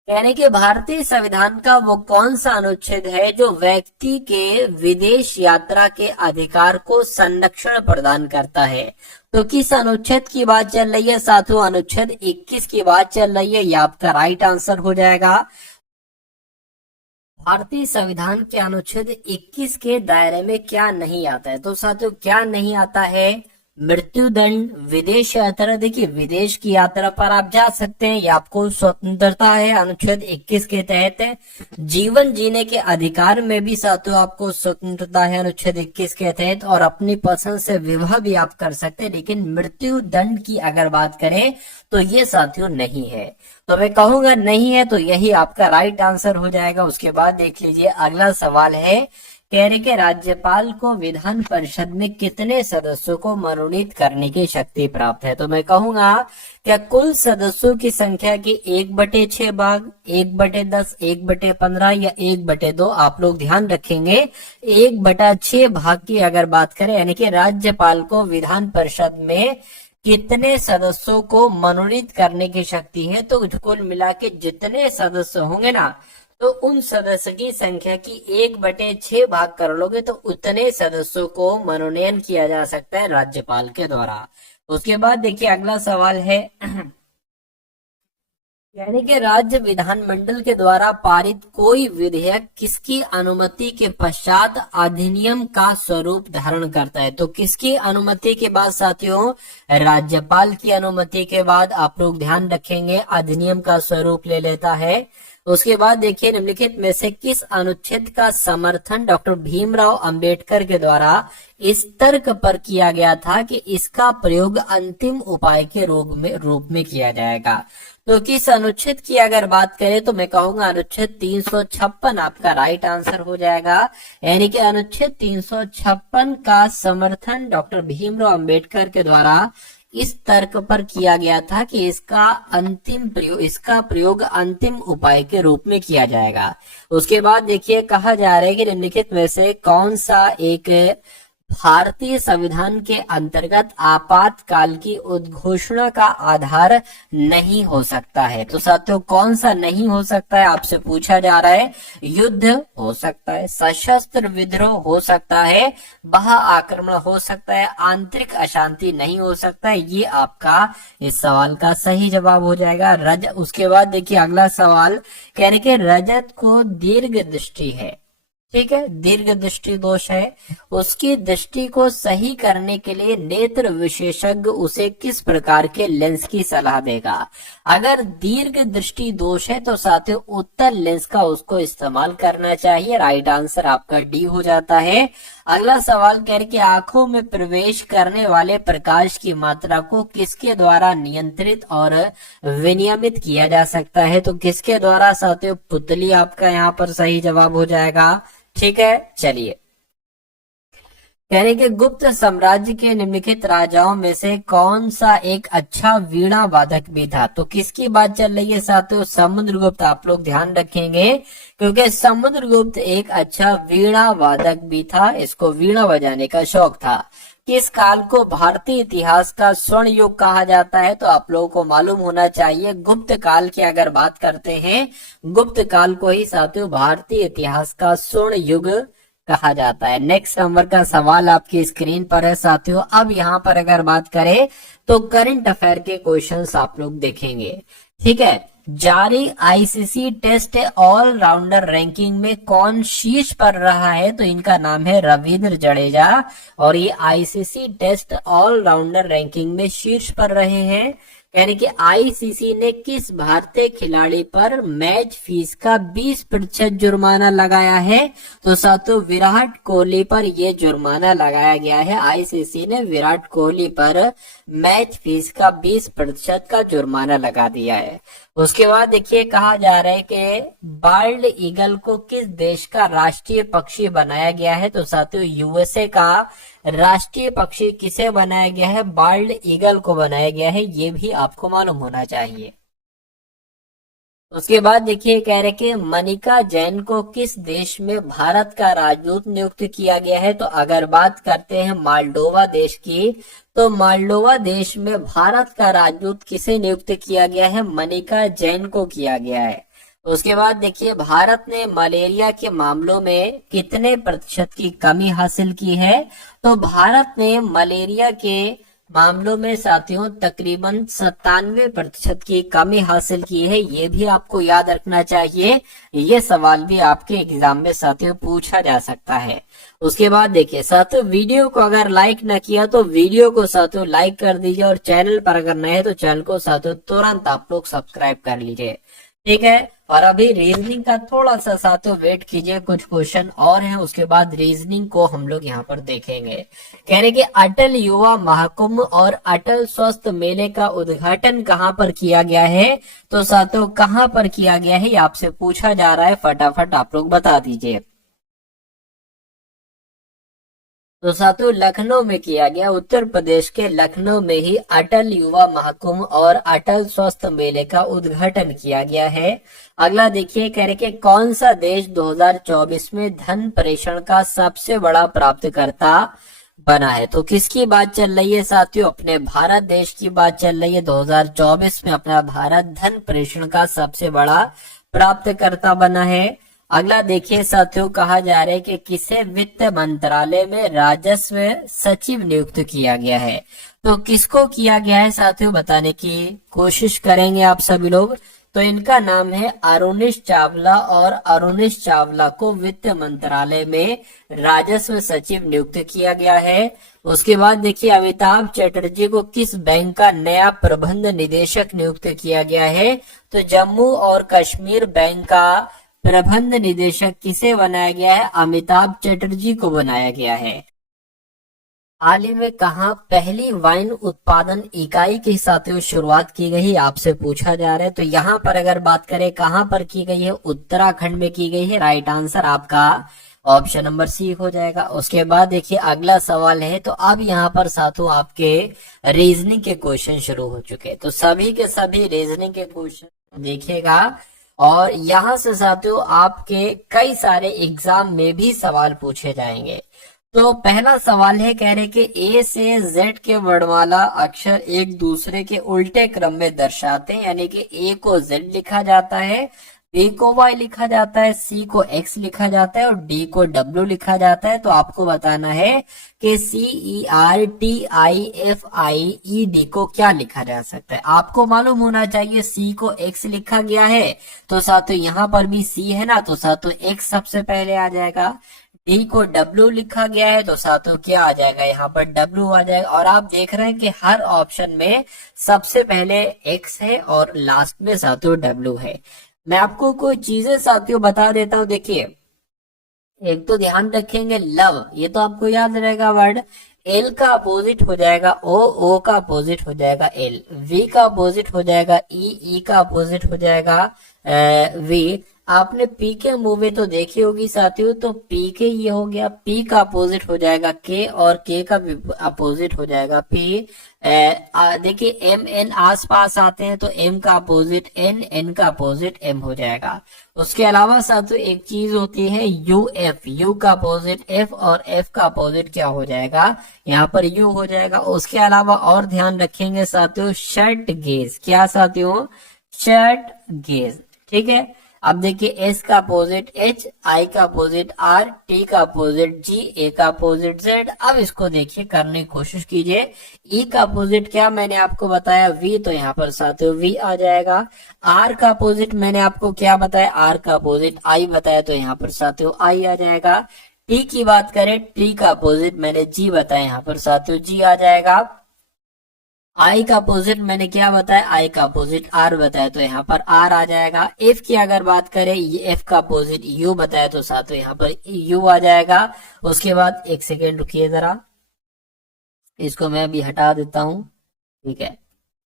यानी कि भारतीय संविधान का वो कौन सा अनुच्छेद है जो व्यक्ति के विदेश यात्रा के अधिकार को संरक्षण प्रदान करता है। तो किस अनुच्छेद की बात चल रही है साथियों, अनुच्छेद 21 की बात चल रही है। ये आपका राइट आंसर हो जाएगा। भारतीय संविधान के अनुच्छेद 21 के दायरे में क्या नहीं आता है, तो साथियों क्या नहीं आता है, मृत्युदंड, विदेश यात्रा। देखिए विदेश की यात्रा पर आप जा सकते हैं, ये आपको स्वतंत्रता है अनुच्छेद 21 के तहत। जीवन जीने के अधिकार में भी साथियों आपको स्वतंत्रता है अनुच्छेद 21 के तहत, और अपनी पसंद से विवाह भी आप कर सकते हैं। लेकिन मृत्यु दंड की अगर बात करें तो ये साथियों नहीं है। तो मैं कहूंगा नहीं है, तो यही आपका राइट आंसर हो जाएगा। उसके बाद देख लीजिए अगला सवाल है, कह रहे कि राज्यपाल को विधान परिषद में कितने सदस्यों को मनोनीत करने की शक्ति प्राप्त है। तो मैं कहूंगा क्या कुल सदस्यों की संख्या की 1/6 भाग, 1/10, 1/15 या 1/2 आप लोग ध्यान रखेंगे। 1/6 भाग की अगर बात करें, यानी कि राज्यपाल को विधान परिषद में कितने सदस्यों को मनोनीत करने की शक्ति है। तो कुल मिला के जितने सदस्य होंगे ना, तो उन सदस्य की संख्या की 1/6 भाग कर लोगे तो उतने सदस्यों को मनोनयन किया जा सकता है राज्यपाल के द्वारा। उसके बाद देखिए अगला सवाल है, यानी कि राज्य विधानमंडल के द्वारा पारित कोई विधेयक किसकी अनुमति के पश्चात अधिनियम का स्वरूप धारण करता है। तो किसकी अनुमति के बाद साथियों, राज्यपाल की अनुमति के बाद आप लोग ध्यान रखेंगे अधिनियम का स्वरूप ले लेता है। उसके बाद देखिए निम्नलिखित में से किस अनुच्छेद का समर्थन डॉक्टर भीमराव अंबेडकर के द्वारा इस तर्क पर किया गया था कि इसका प्रयोग अंतिम उपाय के रूप में किया जाएगा। तो किस अनुच्छेद की अगर बात करें तो मैं कहूंगा अनुच्छेद 356 आपका राइट आंसर हो जाएगा। यानी कि अनुच्छेद 356 का समर्थन डॉक्टर भीमराव अंबेडकर के द्वारा इस तर्क पर किया गया था कि इसका प्रयोग अंतिम उपाय के रूप में किया जाएगा। उसके बाद देखिए कहा जा रहा है कि निम्नलिखित में से कौन सा एक भारतीय संविधान के अंतर्गत आपातकाल की उद्घोषणा का आधार नहीं हो सकता है। तो साथियों कौन सा नहीं हो सकता है आपसे पूछा जा रहा है। युद्ध हो सकता है, सशस्त्र विद्रोह हो सकता है, बाह्य आक्रमण हो सकता है, आंतरिक अशांति नहीं हो सकता है। ये आपका इस सवाल का सही जवाब हो जाएगा रजत। उसके बाद देखिए अगला सवाल कह रहे कि रजत को दीर्घ दृष्टि है, ठीक है, दीर्घ दृष्टि दोष है, उसकी दृष्टि को सही करने के लिए नेत्र विशेषज्ञ उसे किस प्रकार के लेंस की सलाह देगा। अगर दीर्घ दृष्टि दोष है तो साथियों उत्तल लेंस का उसको इस्तेमाल करना चाहिए। राइट आंसर आपका डी हो जाता है। अगला सवाल कह रहे कि आंखों में प्रवेश करने वाले प्रकाश की मात्रा को किसके द्वारा नियंत्रित और विनियमित किया जा सकता है। तो किसके द्वारा साथियों, पुतली आपका यहाँ पर सही जवाब हो जाएगा। ठीक है, चलिए यानी कि गुप्त साम्राज्य के निम्नलिखित राजाओं में से कौन सा एक अच्छा वीणा वादक भी था। तो किसकी बात चल रही है साथियों, समुद्रगुप्त। आप लोग ध्यान रखेंगे क्योंकि समुद्रगुप्त एक अच्छा वीणा वादक भी था, इसको वीणा बजाने का शौक था। किस काल को भारतीय इतिहास का स्वर्ण युग कहा जाता है। तो आप लोगों को मालूम होना चाहिए गुप्त काल की अगर बात करते हैं, गुप्त काल को ही साथियों भारतीय इतिहास का स्वर्ण युग कहा जाता है। नेक्स्ट नंबर का सवाल आपकी स्क्रीन पर है साथियों। अब यहाँ पर अगर बात करें तो करंट अफेयर के क्वेश्चंस आप लोग देखेंगे। ठीक है, जारी आईसीसी टेस्ट ऑलराउंडर रैंकिंग में कौन शीर्ष पर रहा है। तो इनका नाम है रविंद्र जडेजा और ये आईसीसी टेस्ट ऑलराउंडर रैंकिंग में शीर्ष पर रहे हैं। यानी कि आईसीसी ने किस भारतीय खिलाड़ी पर मैच फीस का 20% जुर्माना लगाया है? तो साथियों विराट कोहली पर यह जुर्माना लगाया गया है। आईसीसी ने विराट कोहली पर मैच फीस का 20% का जुर्माना लगा दिया है। उसके बाद देखिए कहा जा रहा है कि बाल्ड ईगल को किस देश का राष्ट्रीय पक्षी बनाया गया है? तो साथियों यूएसए का राष्ट्रीय पक्षी किसे बनाया गया है? बाल्ड ईगल को बनाया गया है, ये भी आपको मालूम होना चाहिए। उसके बाद देखिए कह रहे कि मनिका जैन को किस देश में भारत का राजदूत नियुक्त किया गया है? तो अगर बात करते हैं मालडोवा देश की, तो मालडोवा देश में भारत का राजदूत किसे नियुक्त किया गया है? मनिका जैन को किया गया है। उसके बाद देखिए भारत ने मलेरिया के मामलों में कितने प्रतिशत की कमी हासिल की है? तो भारत ने मलेरिया के मामलों में साथियों तकरीबन 97% की कमी हासिल की है। ये भी आपको याद रखना चाहिए, ये सवाल भी आपके एग्जाम में साथियों पूछा जा सकता है। उसके बाद देखिए साथियों वीडियो को अगर लाइक न किया तो वीडियो को साथियों लाइक कर दीजिए, और चैनल पर अगर नए हैं तो चैनल को साथियों तुरंत आप लोग सब्सक्राइब कर लीजिए, ठीक है। और अभी रीजनिंग का थोड़ा सा साथियों वेट कीजिए, कुछ क्वेश्चन और हैं, उसके बाद रीजनिंग को हम लोग यहाँ पर देखेंगे। कह रहे कि अटल युवा महाकुंभ और अटल स्वास्थ्य मेले का उद्घाटन कहाँ पर किया गया है? तो साथियों कहाँ पर किया गया है ये आपसे पूछा जा रहा है, फटाफट आप लोग बता दीजिए। तो साथियों लखनऊ में किया गया, उत्तर प्रदेश के लखनऊ में ही अटल युवा महाकुंभ और अटल स्वास्थ्य मेले का उद्घाटन किया गया है। अगला देखिए कह रहे कि कौन सा देश 2024 में धन प्रेषण का सबसे बड़ा प्राप्तकर्ता बना है? तो किसकी बात चल रही है साथियों? अपने भारत देश की बात चल रही है। 2024 में अपना भारत धन प्रेषण का सबसे बड़ा प्राप्तकर्ता बना है। अगला देखिए साथियों कहा जा रहा है कि किसे वित्त मंत्रालय में राजस्व सचिव नियुक्त किया गया है? तो किसको किया गया है साथियों बताने की कोशिश करेंगे आप सभी लोग। तो इनका नाम है अरुणेश चावला, और अरुणेश चावला को वित्त मंत्रालय में राजस्व सचिव नियुक्त किया गया है। उसके बाद देखिए अमिताभ चटर्जी को किस बैंक का नया प्रबंध निदेशक नियुक्त किया गया है? तो जम्मू और कश्मीर बैंक का प्रबंध निदेशक किसे बनाया गया है? अमिताभ चटर्जी को बनाया गया है। हाल ही में कहा पहली वाइन उत्पादन इकाई की साथियों शुरुआत की गई, आपसे पूछा जा रहा है। तो यहाँ पर अगर बात करें कहाँ पर की गई है? उत्तराखंड में की गई है। राइट आंसर आपका ऑप्शन नंबर सी हो जाएगा। उसके बाद देखिए अगला सवाल है, तो अब यहाँ पर साथियों आपके रीजनिंग के क्वेश्चन शुरू हो चुके हैं। तो सभी के सभी रीजनिंग के क्वेश्चन देखिएगा, और यहाँ से साथियों आपके कई सारे एग्जाम में भी सवाल पूछे जाएंगे। तो पहला सवाल है, कह रहे कि ए से जेड के वर्णमाला अक्षर एक दूसरे के उल्टे क्रम में दर्शाते हैं, यानी कि ए को जेड लिखा जाता है, बी को वाई लिखा जाता है, सी को एक्स लिखा जाता है और डी को डब्ल्यू लिखा जाता है। तो आपको बताना है कि C E R T I F I E D को क्या लिखा जा सकता है। आपको मालूम होना चाहिए सी को एक्स लिखा गया है, तो साथियों यहाँ पर भी सी है ना, तो साथियों एक्स सबसे पहले आ जाएगा। डी को डब्ल्यू लिखा गया है, तो साथियों क्या आ जाएगा? यहाँ पर डब्ल्यू आ जाएगा। और आप देख रहे हैं कि हर ऑप्शन में सबसे पहले एक्स है और लास्ट में साथियों डब्ल्यू है। मैं आपको कोई चीजें साथियों बता देता हूँ। देखिए एक तो ध्यान रखेंगे लव, ये तो आपको याद रहेगा वर्ड। एल का अपोजिट हो जाएगा ओ, ओ का अपोजिट हो जाएगा एल, वी का अपोजिट हो जाएगा ई, ई का अपोजिट हो जाएगा वी। आपने पी के मूवी तो देखी होगी साथियों, तो पी के ये हो गया, पी का अपोजिट हो जाएगा के, और के का अपोजिट हो जाएगा पी। देखिए एम एन आस पास आते हैं, तो एम का अपोजिट एन, एन का अपोजिट एम हो जाएगा। उसके अलावा साथियों एक चीज होती है यू एफ, यू का अपोजिट एफ और एफ का अपोजिट क्या हो जाएगा? यहाँ पर यू हो जाएगा। उसके अलावा और ध्यान रखेंगे साथियों शर्ट गेज, क्या साथियों? शर्ट गेज, ठीक है। अब देखिए एस का अपोजिट एच, आई का अपोजिट आर, टी का अपोजिट जी, ए का अपोजिट जेड। अब इसको देखिए करने की कोशिश कीजिए। ई का अपोजिट क्या मैंने आपको बताया? वी, तो यहाँ पर साथियों वी आ जाएगा। आर का अपोजिट मैंने आपको क्या बताया? आर का अपोजिट आई बताया, तो यहाँ पर साथियों आई आ जाएगा। टी की बात करें, टी का अपोजिट मैंने जी बताया, यहाँ पर साथियों जी आ जाएगा। आई का अपोजिट मैंने क्या बताया, आई का अपोजिट आर बताया, तो यहाँ पर आर आ जाएगा। एफ की अगर बात करें, ये एफ का अपोजिट यू बताया, तो साथ में यहाँ पर यू आ जाएगा। उसके बाद एक सेकेंड रुकिए जरा, इसको मैं अभी हटा देता हूं। ठीक है,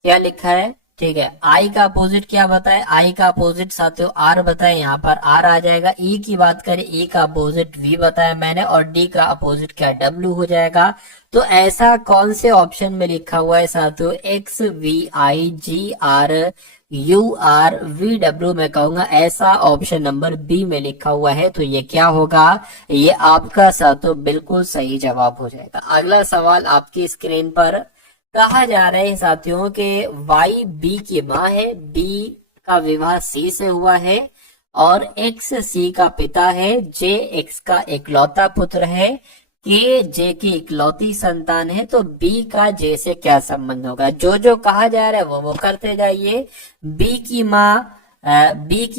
क्या लिखा है, ठीक है, आई का अपोजिट क्या बताए, आई का अपोजिट साथियों आर बताए, यहाँ पर आर आ जाएगा। ई की बात करें, ई का अपोजिट वी बताया मैंने, और डी का अपोजिट क्या डब्ल्यू हो जाएगा। तो ऐसा कौन से ऑप्शन में लिखा हुआ है साथियों, X V I G R U R V W, मैं कहूंगा ऐसा ऑप्शन नंबर बी में लिखा हुआ है। तो ये क्या होगा, ये आपका साथियों बिल्कुल सही जवाब हो जाएगा। अगला सवाल आपकी स्क्रीन पर, कहा जा रहा है साथियों के वाई बी की माँ है, बी का विवाह सी से हुआ है, और एक्स सी का पिता है, जे एक्स का इकलौता पुत्र है, के जे की इकलौती संतान है। तो बी का जे से क्या संबंध होगा, जो जो कहा जा रहा है वो करते जाइए। बी की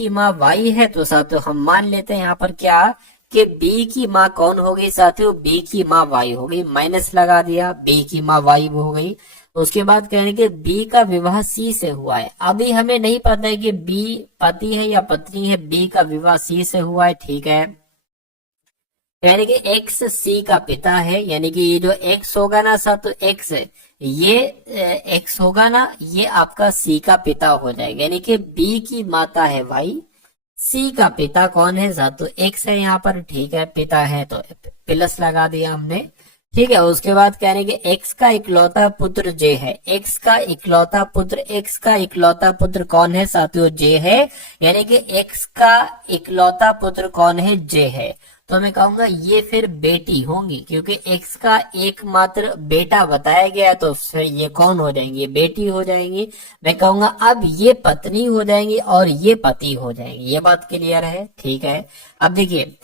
माँ वाई है, तो साथियों हम मान लेते हैं यहाँ पर क्या कि बी की माँ कौन हो गई साथियों, बी की माँ वाई हो गई, माइनस लगा दिया, बी की माँ वाई हो गई। उसके बाद कहने के बी का विवाह सी से हुआ है। अभी हमें नहीं पता है कि बी पति है या पत्नी है, बी का विवाह सी से हुआ है, ठीक है। यानी कि एक्स सी का पिता है, यानी कि ये जो एक्स होगा ना साथ, तो एक्स ये एक्स होगा ना, ये आपका सी का पिता हो जाएगा। यानी कि बी की माता है वाई, सी का पिता कौन है साथ, तो एक्स है यहाँ पर, ठीक है, पिता है तो प्लस लगा दिया हमने, ठीक है। उसके बाद कह रहे हैं कि एक्स का इकलौता पुत्र जे है, एक्स का इकलौता पुत्र, एक्स का इकलौता पुत्र कौन है साथियों, जे है। यानी कि एक्स का इकलौता पुत्र कौन है, जे है। तो मैं कहूंगा ये फिर बेटी होंगी, क्योंकि एक्स का एकमात्र बेटा बताया गया है, तो फिर ये कौन हो जाएंगी, ये बेटी हो जाएंगी। मैं कहूंगा अब ये पत्नी हो जाएंगी और ये पति हो जाएंगे। ये बात क्लियर है, ठीक है। अब देखिए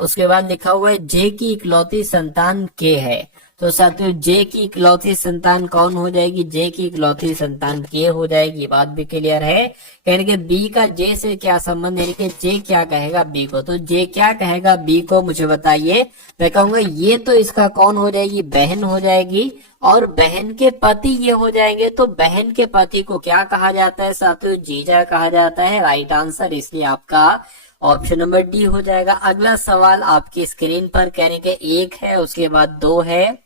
उसके बाद लिखा हुआ है जे की इकलौती संतान के है, तो साथियों जे की इकलौती संतान कौन हो जाएगी, जे की इकलौती संतान के हो जाएगी। बात भी क्लियर है। यानी कि बी का जे से क्या संबंध, यानी कि जे क्या कहेगा बी को, तो जे क्या कहेगा बी को मुझे बताइए। मैं कहूंगा ये तो इसका कौन हो जाएगी, बहन हो जाएगी, और बहन के पति ये हो जाएंगे। तो बहन के पति को क्या कहा जाता है साथियों, जीजा कहा जाता है। राइट आंसर इसलिए आपका ऑप्शन नंबर डी हो जाएगा। अगला सवाल आपकी स्क्रीन पर कहने के एक है, उसके बाद 2 है,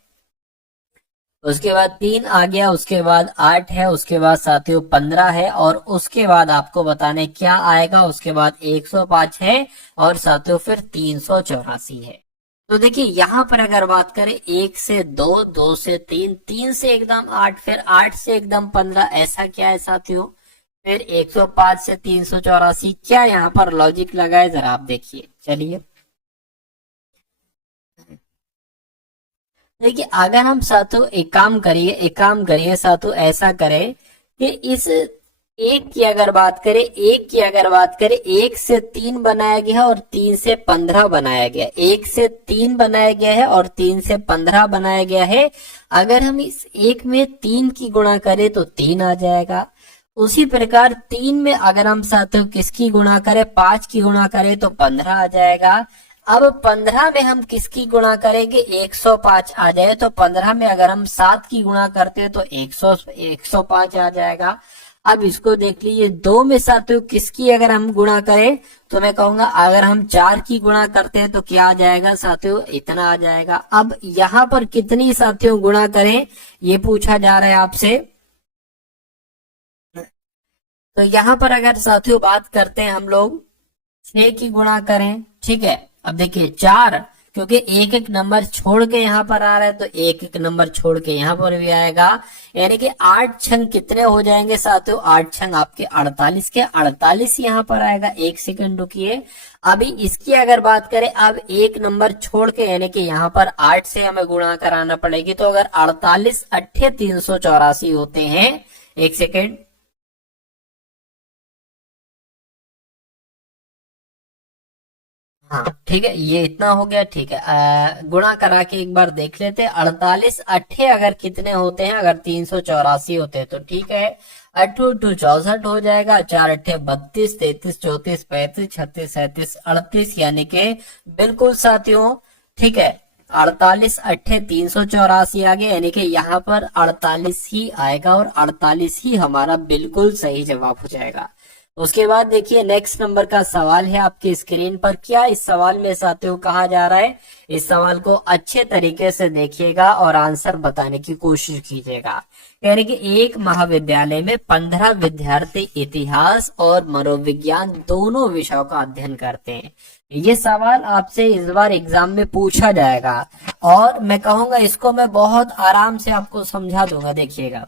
उसके बाद 3 आ गया, उसके बाद 8 है, उसके बाद साथियों 15 है, और उसके बाद आपको बताने क्या आएगा, उसके बाद 105 है, और साथियों फिर 384 है। तो देखिए यहाँ पर अगर बात करें 1 से 2, 2 से 3, 3 से एकदम 8, फिर 8 से एकदम 15, ऐसा क्या है साथियों, फिर 105 से 384, क्या यहाँ पर लॉजिक लगा है, जरा आप देखिए। चलिए देखिए, अगर हम साथों एक काम करिए साथों, ऐसा करें कि इस एक की अगर बात करें, एक से 3 बनाया गया है और 3 से 15 बनाया गया, 1 से 3 बनाया गया है और 3 से 15 बनाया गया है। अगर हम इस एक में 3 की गुणा करें तो 3 आ जाएगा। उसी प्रकार 3 में अगर हम साथियों किसकी गुणा करें, 5 की गुणा करें तो 15 आ जाएगा। अब 15 में हम किसकी गुणा करेंगे, 105 आ जाए। तो 15 में अगर हम 7 की गुणा करते हैं तो 105 आ जाएगा। अब इसको देख लीजिए, 2 में साथियों किसकी अगर हम गुणा करें, तो मैं कहूंगा अगर हम 4 की गुणा करते हैं तो क्या आ जाएगा साथियों, इतना आ जाएगा। अब यहाँ पर कितनी साथियों गुणा करें, ये पूछा जा रहा है आपसे। तो यहाँ पर अगर साथियों बात करते हैं हम लोग 6 की गुणा करें, ठीक है। अब देखिए 4, क्योंकि एक एक नंबर छोड़ के यहाँ पर आ रहा है, तो एक एक नंबर छोड़ के यहाँ पर भी आएगा। यानी कि 8 छंग कितने हो जाएंगे साथियों, 8 छंग आपके 48 के 48 यहाँ पर आएगा। एक सेकंड रुकिए, अभी इसकी अगर बात करें, अब एक नंबर छोड़ के, यानी कि यहाँ पर 8 से हमें गुणा कराना पड़ेगी। तो अगर 48 अट्ठे 384 होते हैं, एक सेकेंड, हाँ ठीक है, ये इतना हो गया, ठीक है। गुणा करा के एक बार देख लेते हैं। 48 अट्ठे अगर कितने होते हैं, अगर 384 होते हैं तो ठीक है, 8 टू 64 हो जाएगा, 4 अट्ठे 32, 33 34 35 36 37 38, यानी के बिल्कुल साथियों, ठीक है, 48 अट्ठे 384 आ गया, यानी कि यहाँ पर 48 ही आएगा और 48 ही हमारा बिल्कुल सही जवाब हो जाएगा। उसके बाद देखिए नेक्स्ट नंबर का सवाल है आपकी स्क्रीन पर। क्या इस सवाल में साथियों कहा जा रहा है, इस सवाल को अच्छे तरीके से देखिएगा और आंसर बताने की कोशिश कीजिएगा। यानी कि एक महाविद्यालय में 15 विद्यार्थी इतिहास और मनोविज्ञान दोनों विषयों का अध्ययन करते हैं। ये सवाल आपसे इस बार एग्जाम में पूछा जाएगा और मैं कहूंगा इसको मैं बहुत आराम से आपको समझा दूंगा। देखिएगा,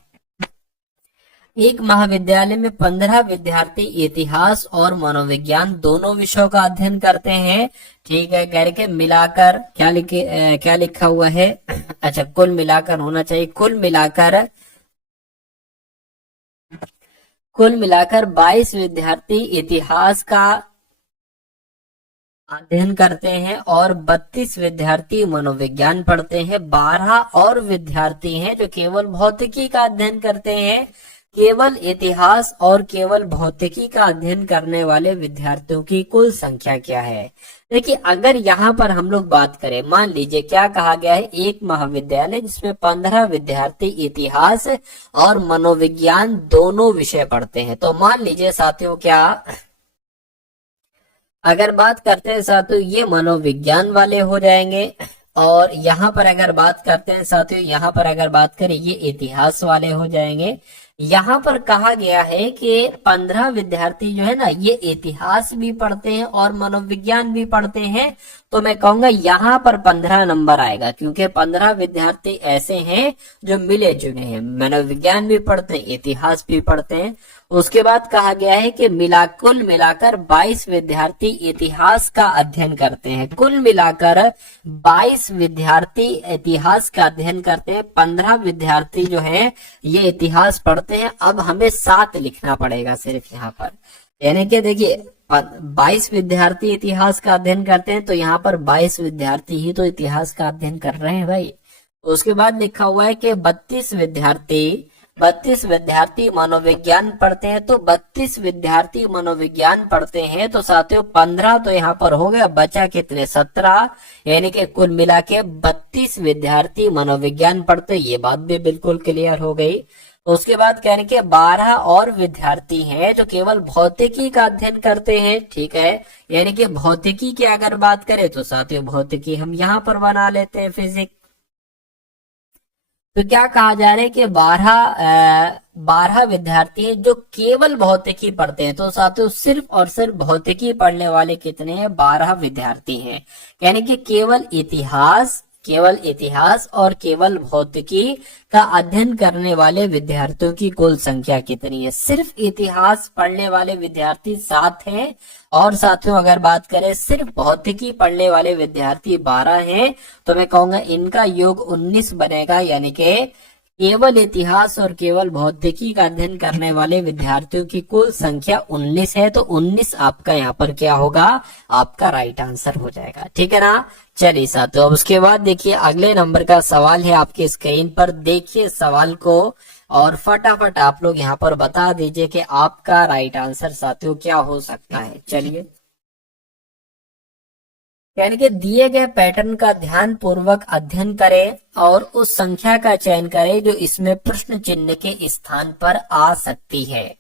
एक महाविद्यालय में 15 विद्यार्थी इतिहास और मनोविज्ञान दोनों विषयों का अध्ययन करते हैं। ठीक है, करके मिलाकर क्या लिखा हुआ है, अच्छा कुल मिलाकर होना चाहिए, कुल मिलाकर 22 विद्यार्थी इतिहास का अध्ययन करते हैं और 32 विद्यार्थी मनोविज्ञान पढ़ते हैं। 12 और विद्यार्थी हैं जो केवल भौतिकी का अध्ययन करते हैं। केवल इतिहास और केवल भौतिकी का अध्ययन करने वाले विद्यार्थियों की कुल संख्या क्या है। देखिए, अगर यहाँ पर हम लोग बात करें, मान लीजिए क्या कहा गया है, एक महाविद्यालय जिसमें 15 विद्यार्थी इतिहास और मनोविज्ञान दोनों विषय पढ़ते हैं। तो मान लीजिए साथियों, क्या अगर बात करते हैं साथियों, ये मनोविज्ञान वाले हो जाएंगे और यहाँ पर अगर बात करते हैं साथियों, यहाँ पर अगर बात करें ये इतिहास वाले हो जाएंगे। यहाँ पर कहा गया है कि 15 विद्यार्थी जो है ना, ये इतिहास भी पढ़ते हैं और मनोविज्ञान भी पढ़ते हैं। तो मैं कहूंगा यहाँ पर 15 नंबर आएगा, क्योंकि 15 विद्यार्थी ऐसे हैं जो मिले जुले हैं, मनोविज्ञान भी पढ़ते हैं, इतिहास भी पढ़ते हैं। उसके बाद कहा गया है कि कुल मिलाकर 22 विद्यार्थी इतिहास का अध्ययन करते हैं। कुल मिलाकर 22 विद्यार्थी इतिहास का अध्ययन करते हैं, 15 विद्यार्थी जो हैं ये इतिहास पढ़ते हैं। अब हमें 7 लिखना पड़ेगा सिर्फ यहाँ पर, यानी कि देखिए 22 विद्यार्थी इतिहास का अध्ययन करते हैं, तो यहाँ पर 22 विद्यार्थी ही तो इतिहास का अध्ययन कर रहे हैं भाई। उसके बाद लिखा हुआ है कि 32 विद्यार्थी मनोविज्ञान पढ़ते हैं। तो 32 विद्यार्थी मनोविज्ञान पढ़ते हैं, तो साथियों 15 तो यहाँ पर हो गया, बचा कितने, 17, यानी कि कुल मिला के 32 विद्यार्थी मनोविज्ञान पढ़ते, ये बात भी बिल्कुल क्लियर हो गई। उसके बाद कहने के 12 और विद्यार्थी हैं जो केवल भौतिकी का अध्ययन करते हैं। ठीक है, यानी कि भौतिकी की अगर बात करें तो साथियों भौतिकी हम यहाँ पर बना लेते हैं, फिजिक्स। तो क्या कहा जा रहा है कि 12 विद्यार्थी हैं जो केवल भौतिकी पढ़ते हैं। तो साथियों सिर्फ और सिर्फ भौतिकी पढ़ने वाले कितने हैं, 12 विद्यार्थी हैं। यानी कि केवल इतिहास और केवल भौतिकी का अध्ययन करने वाले विद्यार्थियों की कुल संख्या कितनी है। सिर्फ इतिहास पढ़ने वाले विद्यार्थी 7 हैं और साथियों अगर बात करें सिर्फ भौतिकी पढ़ने वाले विद्यार्थी 12 हैं। तो मैं कहूंगा इनका योग 19 बनेगा, यानी कि केवल इतिहास और केवल भौतिकी का अध्ययन करने वाले विद्यार्थियों की कुल संख्या 19 है। तो 19 आपका यहाँ पर क्या होगा, आपका राइट आंसर हो जाएगा। ठीक है ना। चलिए साथियों, अब उसके बाद देखिए अगले नंबर का सवाल है आपके स्क्रीन पर। देखिए सवाल को और फटाफट आप लोग यहाँ पर बता दीजिए कि आपका राइट आंसर साथियों क्या हो सकता है। चलिए, यानी कि दिए गए पैटर्न का ध्यान पूर्वक अध्ययन करें और उस संख्या का चयन करें जो इसमें प्रश्न चिन्ह के स्थान पर आ सकती है।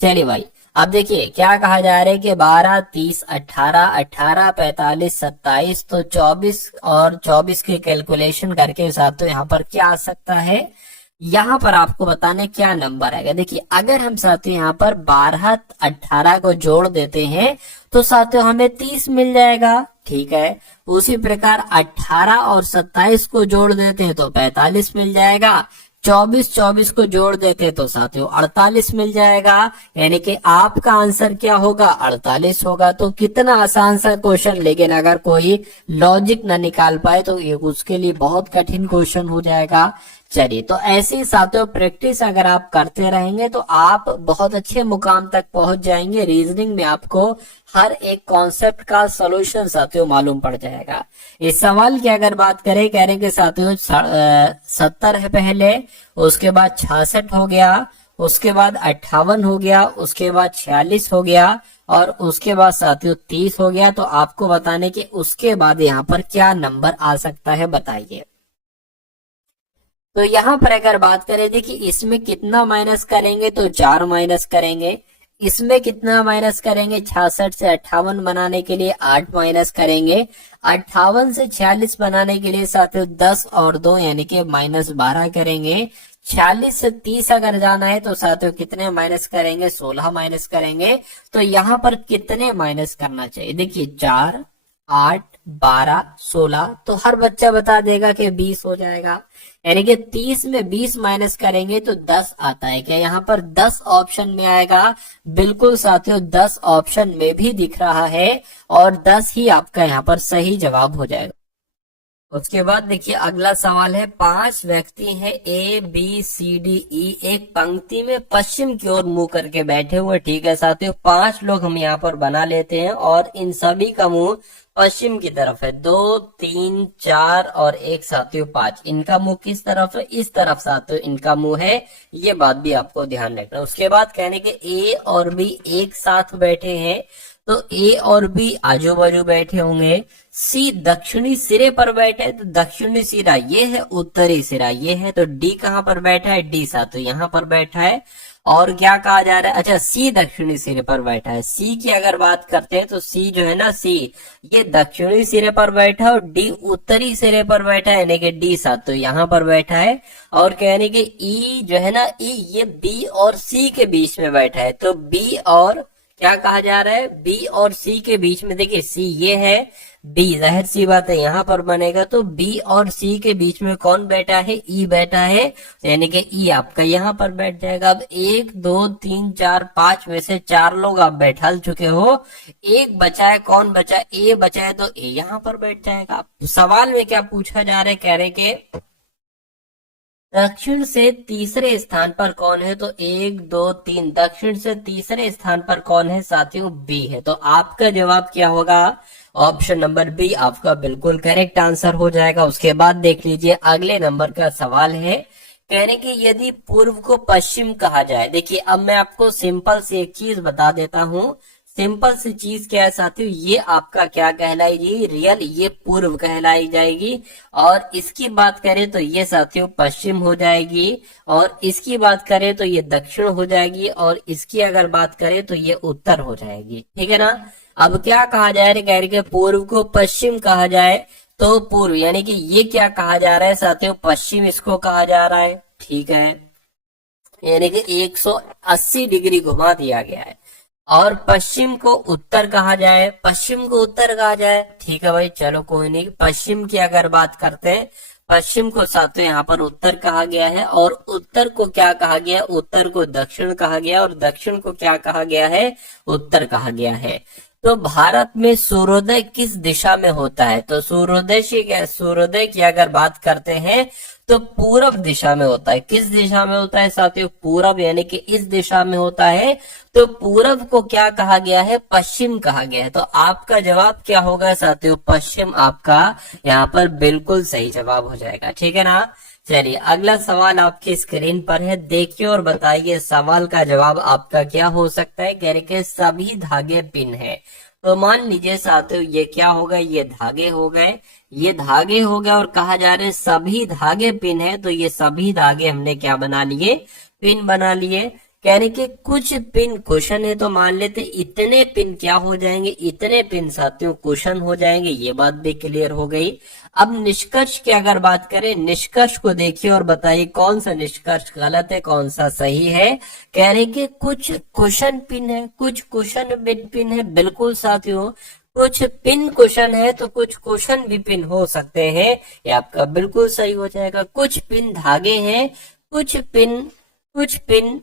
चलिए भाई, अब देखिए क्या कहा जा रहा है कि 12, 30, 18, 18, 45, 27, तो 24 और 24 की कैलकुलेशन करके साथियों यहाँ पर क्या आ सकता है, यहाँ पर आपको बताने क्या नंबर आएगा। देखिए अगर हम साथियों यहाँ पर 12, 18 को जोड़ देते हैं तो साथियों हमें 30 मिल जाएगा। ठीक है, उसी प्रकार 18 और 27 को जोड़ देते हैं तो 45 मिल जाएगा। 24 को जोड़ देते तो साथियों 48 मिल जाएगा, यानी कि आपका आंसर क्या होगा, 48 होगा। तो कितना आसान सा क्वेश्चन, लेकिन अगर कोई लॉजिक ना निकाल पाए तो ये उसके लिए बहुत कठिन क्वेश्चन हो जाएगा। चलिए, तो ऐसी साथियों प्रैक्टिस अगर आप करते रहेंगे तो आप बहुत अच्छे मुकाम तक पहुंच जाएंगे। रीजनिंग में आपको हर एक कॉन्सेप्ट का सॉल्यूशन साथियों मालूम पड़ जाएगा। इस सवाल की अगर बात करें, कह रहे हैं कि साथियों 70 है पहले, उसके बाद 66 हो गया, उसके बाद 58 हो गया, उसके बाद 46 हो गया और उसके बाद साथियों 30 हो गया। तो आपको बताने कि उसके बाद यहाँ पर क्या नंबर आ सकता है, बताइए। तो यहाँ पर अगर बात करें, देखिए इसमें कितना माइनस करेंगे, तो 4 माइनस करेंगे। इसमें कितना माइनस करेंगे, 66 से 58 बनाने के लिए 8 माइनस करेंगे। 58 से 46 बनाने के लिए साथियों 10 और 2 यानी कि -12 करेंगे। 46 से 30 अगर जाना है तो साथियों कितने माइनस करेंगे, 16 माइनस करेंगे। तो यहाँ पर कितने माइनस करना चाहिए, देखिए 4, 8, 12, 16, तो हर बच्चा बता देगा कि 20 हो जाएगा। यानी कि 30 में 20 माइनस करेंगे तो 10 आता है। क्या यहाँ पर 10 ऑप्शन में आएगा? बिल्कुल साथियों 10 ऑप्शन में भी दिख रहा है और 10 ही आपका यहाँ पर सही जवाब हो जाएगा। उसके बाद देखिए अगला सवाल है, 5 व्यक्ति हैं ABCDE एक पंक्ति में पश्चिम की ओर मुंह करके बैठे हुए। ठीक है साथियों, 5 लोग हम यहाँ पर बना लेते हैं और इन सभी का मुंह पश्चिम की तरफ है। 2, 3, 4 और 1 साथियों 5। इनका मुंह किस तरफ है? इस तरफ साथियों इनका मुंह है। ये बात भी आपको ध्यान रखना। उसके बाद कहने के A और B एक साथ बैठे हैं, तो A और B आजू बाजू बैठे होंगे। C दक्षिणी सिरे पर बैठे है, तो दक्षिणी सिरा ये है, उत्तरी सिरा ये है। तो D कहाँ पर बैठा है? D साथियों यहाँ पर बैठा है। और क्या कहा जा रहा है, अच्छा C दक्षिणी सिरे पर बैठा है। C की अगर बात करते हैं तो C जो है ना, C ये दक्षिणी सिरे पर बैठा है और D उत्तरी सिरे पर बैठा है, यानी कि D साथियों यहाँ पर बैठा है। और कहने के E जो है ना, E ये B और C के बीच में बैठा है। तो B और क्या कहा जा रहा है, B और C के बीच में, देखिए C ये है, B जाहिर सी बात है यहाँ पर बनेगा। तो B और C के बीच में कौन बैठा है? E बैठा है, यानी कि E आपका यहाँ पर बैठ जाएगा। अब 1, 2, 3, 4, 5 में से 4 लोग आप बैठा चुके हो। एक बचा है, कौन बचा है? A बचा है, तो A यहाँ पर बैठ जाएगा। सवाल में क्या पूछा जा रहा है, कह रहे कि दक्षिण से तीसरे स्थान पर कौन है? तो 1, 2, 3 दक्षिण से तीसरे स्थान पर कौन है साथियों? बी है। तो आपका जवाब क्या होगा? ऑप्शन नंबर बी आपका बिल्कुल करेक्ट आंसर हो जाएगा। उसके बाद देख लीजिए अगले नंबर का सवाल है, कहने कि यदि पूर्व को पश्चिम कहा जाए। देखिए अब मैं आपको सिंपल से एक चीज बता देता हूँ। सिंपल सी चीज क्या है साथियों, ये आपका क्या कहलाएगी? रियल, ये पूर्व कहलाई जाएगी। और इसकी बात करें तो ये साथियों पश्चिम हो जाएगी, और इसकी बात करें तो ये दक्षिण हो जाएगी, और इसकी अगर बात करें तो ये उत्तर हो जाएगी। ठीक है ना। अब क्या कहा जा रहा है, कह रहे कि पूर्व को पश्चिम कहा जाए तो पूर्व, यानी कि ये क्या कहा जा रहा है साथियों? पश्चिम इसको कहा जा रहा है। ठीक है, यानी कि 180 डिग्री घुमा दिया गया है। और पश्चिम को उत्तर कहा जाए, पश्चिम को उत्तर कहा जाए। ठीक है भाई, चलो कोई नहीं। पश्चिम की अगर बात करते हैं, पश्चिम को साथियों यहाँ पर उत्तर कहा गया है, और उत्तर को क्या कहा गया? उत्तर को दक्षिण कहा गया, और दक्षिण को क्या कहा गया है? उत्तर कहा गया है। तो भारत में सूर्योदय किस दिशा में होता है? तो सूर्योदय की अगर बात करते हैं तो पूरब दिशा में होता है। किस दिशा में होता है साथियों? पूरब, यानी कि इस दिशा में होता है। तो पूरब को क्या कहा गया है? पश्चिम कहा गया है। तो आपका जवाब क्या होगा साथियों? पश्चिम आपका यहाँ पर बिल्कुल सही जवाब हो जाएगा। ठीक है ना। चलिए अगला सवाल आपकी स्क्रीन पर है, देखिए और बताइए सवाल का जवाब आपका क्या हो सकता है। कह रहे कि सभी धागे पिन है। तो मान लीजिए साथियों ये क्या होगा? ये धागे हो गए, ये धागे हो गए, और कहा जा रहा है सभी धागे पिन है। तो ये सभी धागे हमने क्या बना लिए? पिन बना लिए। कह रहे कि कुछ पिन कुशन है, तो मान लेते इतने पिन क्या हो जाएंगे? इतने पिन साथियों कुशन हो जाएंगे। ये बात भी क्लियर हो गई। अब निष्कर्ष की अगर बात करें, निष्कर्ष को देखिए और बताइए कौन सा निष्कर्ष गलत है, कौन सा सही है। कह रहे कि कुछ कुशन पिन है, कुछ कुशन पिन है। बिल्कुल साथियों, कुछ पिन कुशन है तो कुछ कुशन भी पिन हो सकते हैं। ये आपका बिल्कुल सही हो जाएगा। कुछ पिन धागे हैं, कुछ पिन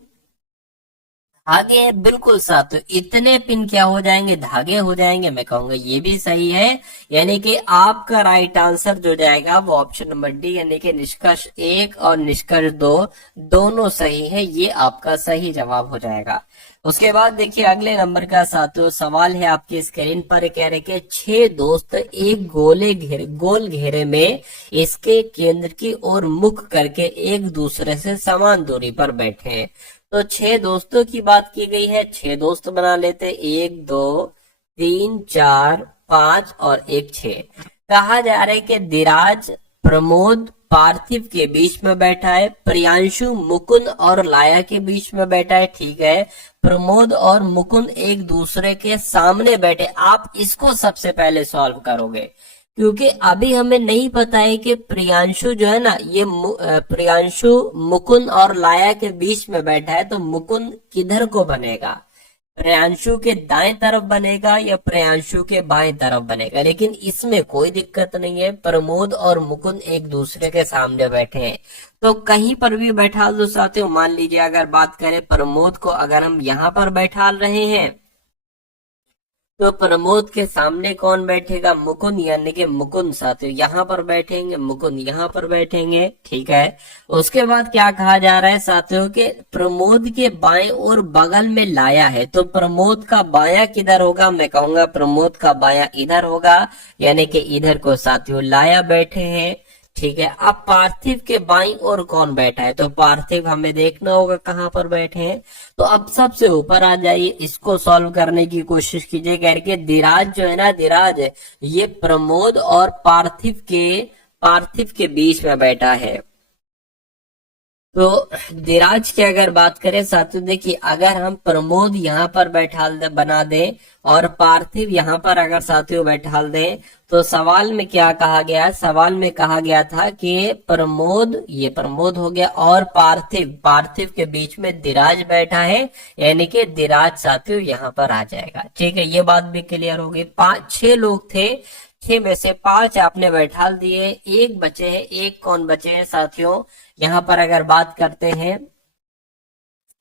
आगे है। बिल्कुल साथियों, इतने पिन क्या हो जाएंगे? धागे हो जाएंगे। मैं कहूंगा ये भी सही है, यानी कि आपका राइट आंसर जो जाएगा वो ऑप्शन नंबर डी, यानी कि निष्कर्ष 1 और निष्कर्ष 2 दोनों सही है। ये आपका सही जवाब हो जाएगा। उसके बाद देखिए अगले नंबर का साथियों सवाल है आपकी स्क्रीन पर, कह रहे कि 6 दोस्त एक गोल घेरे में इसके केंद्र की ओर मुख करके एक दूसरे से समान दूरी पर बैठे हैं। तो 6 दोस्तों की बात की गई है, 6 दोस्त बना लेते, 1 2 3 4 5 और एक 6। कहा जा रहा है कि धीराज प्रमोद पार्थिव के बीच में बैठा है, प्रियांशु मुकुंद और लाया के बीच में बैठा है, ठीक है। प्रमोद और मुकुंद एक दूसरे के सामने बैठे। आप इसको सबसे पहले सॉल्व करोगे, क्योंकि अभी हमें नहीं पता है कि प्रियांशु जो है ना, ये प्रियांशु मुकुंद और लाया के बीच में बैठा है, तो मुकुंद किधर को बनेगा, प्रियांशु के दाएं तरफ बनेगा या प्रियांशु के बाएं तरफ बनेगा। लेकिन इसमें कोई दिक्कत नहीं है, प्रमोद और मुकुंद एक दूसरे के सामने बैठे हैं, तो कहीं पर भी बैठा दो साथियों। मान लीजिए अगर बात करें प्रमोद को, अगर हम यहाँ पर बैठा रहे हैं, तो प्रमोद के सामने कौन बैठेगा, मुकुंद, यानी कि मुकुंद साथियों यहाँ पर बैठेंगे, मुकुंद यहाँ पर बैठेंगे, ठीक है। उसके बाद क्या कहा जा रहा है साथियों के प्रमोद के बाएं और बगल में लाया है, तो प्रमोद का बायां किधर होगा, मैं कहूंगा प्रमोद का बायां इधर होगा, यानी कि इधर को साथियों लाया बैठे हैं, ठीक है। अब पार्थिव के बाईं ओर कौन बैठा है, तो पार्थिव हमें देखना होगा कहां पर बैठे हैं। तो अब सबसे ऊपर आ जाइए, इसको सॉल्व करने की कोशिश कीजिए। करके धीराज जो है ना, धीराज ये प्रमोद और पार्थिव के बीच में बैठा है। तो धीराज की अगर बात करें साथियों, देखिए अगर हम प्रमोद यहाँ पर बना दें और पार्थिव यहाँ पर अगर साथियों बैठा दें, तो सवाल में क्या कहा गया, सवाल में कहा गया था कि प्रमोद, ये प्रमोद हो गया, और पार्थिव के बीच में धीराज बैठा है, यानी कि धीराज साथियों यहाँ पर आ जाएगा, ठीक है। ये बात भी क्लियर होगी। 6 लोग थे, 6 में से 5 आपने बैठा दिए, एक बचे हैं, एक कौन बचे हैं साथियों, यहाँ पर अगर बात करते हैं,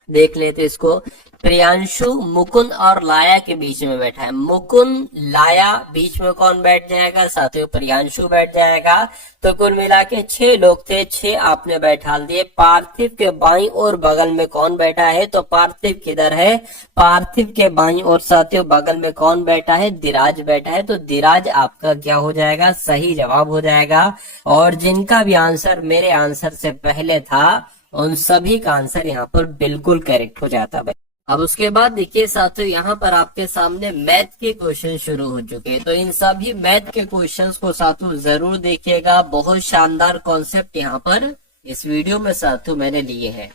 देख लेते इसको, प्रियांशु मुकुंद और लाया के बीच में बैठा है, मुकुंद लाया बीच में कौन बैठ जाएगा साथियों, प्रियांशु बैठ जाएगा। तो कुल मिला के 6 लोग थे, 6 आपने बैठा दिए। पार्थिव के बाईं और बगल में कौन बैठा है, तो पार्थिव किधर है, पार्थिव के बाईं और साथियों बगल में कौन बैठा है, धीराज बैठा है। तो धीराज आपका क्या हो जाएगा, सही जवाब हो जाएगा। और जिनका भी आंसर मेरे आंसर से पहले था, उन सभी का आंसर यहाँ पर बिल्कुल करेक्ट हो जाता है। अब उसके बाद देखिए साथियों, यहाँ पर आपके सामने मैथ के क्वेश्चन शुरू हो चुके हैं, तो इन सभी मैथ के क्वेश्चंस को साथियों जरूर देखिएगा। बहुत शानदार कॉन्सेप्ट यहाँ पर इस वीडियो में साथियों मैंने लिए हैं।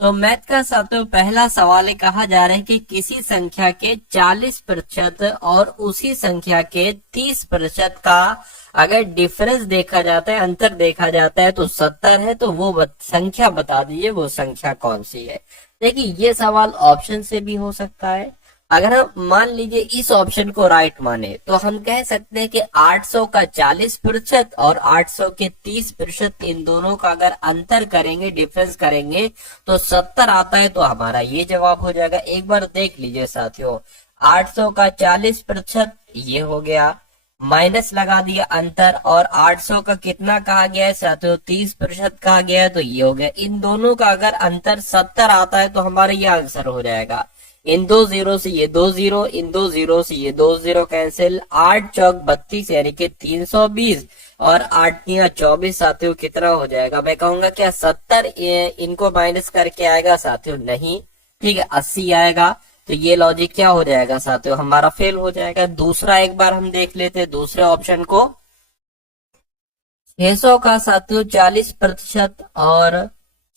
तो मैथ का साथियों पहला सवाल है, कहा जा रहा है कि किसी संख्या के 40% और उसी संख्या के 30% का अगर डिफरेंस देखा जाता है, अंतर देखा जाता है, तो 70 है, तो वो संख्या बता दीजिए, वो संख्या कौन सी है। देखिए ये सवाल ऑप्शन से भी हो सकता है। अगर हम मान लीजिए इस ऑप्शन को राइट माने, तो हम कह सकते हैं कि 800 का 40% और 800 के 30%, इन दोनों का अगर अंतर करेंगे, डिफरेंस करेंगे, तो 70 आता है, तो हमारा ये जवाब हो जाएगा। एक बार देख लीजिए साथियों, 800 का 40% ये हो गया, माइनस लगा दिया अंतर, और 800 का कितना कहा गया है साथियों, 30% कहा गया है, तो ये हो गया। इन दोनों का अगर अंतर 70 आता है, तो हमारा ये आंसर हो जाएगा। इन 2 जीरो से ये 2 जीरो, इन 2 जीरो से ये 2 जीरो कैंसिल, 8 चौक 32 यानी कि 320, और 8 तिया 24 साथियों कितना हो जाएगा, मैं कहूंगा क्या 70 इनको माइनस करके आएगा साथियों, नहीं, ठीक है, 80 आएगा। तो ये लॉजिक क्या हो जाएगा साथियों, हमारा फेल हो जाएगा। दूसरा एक बार हम देख लेते हैं दूसरे ऑप्शन को, 600 का साथियों 40% और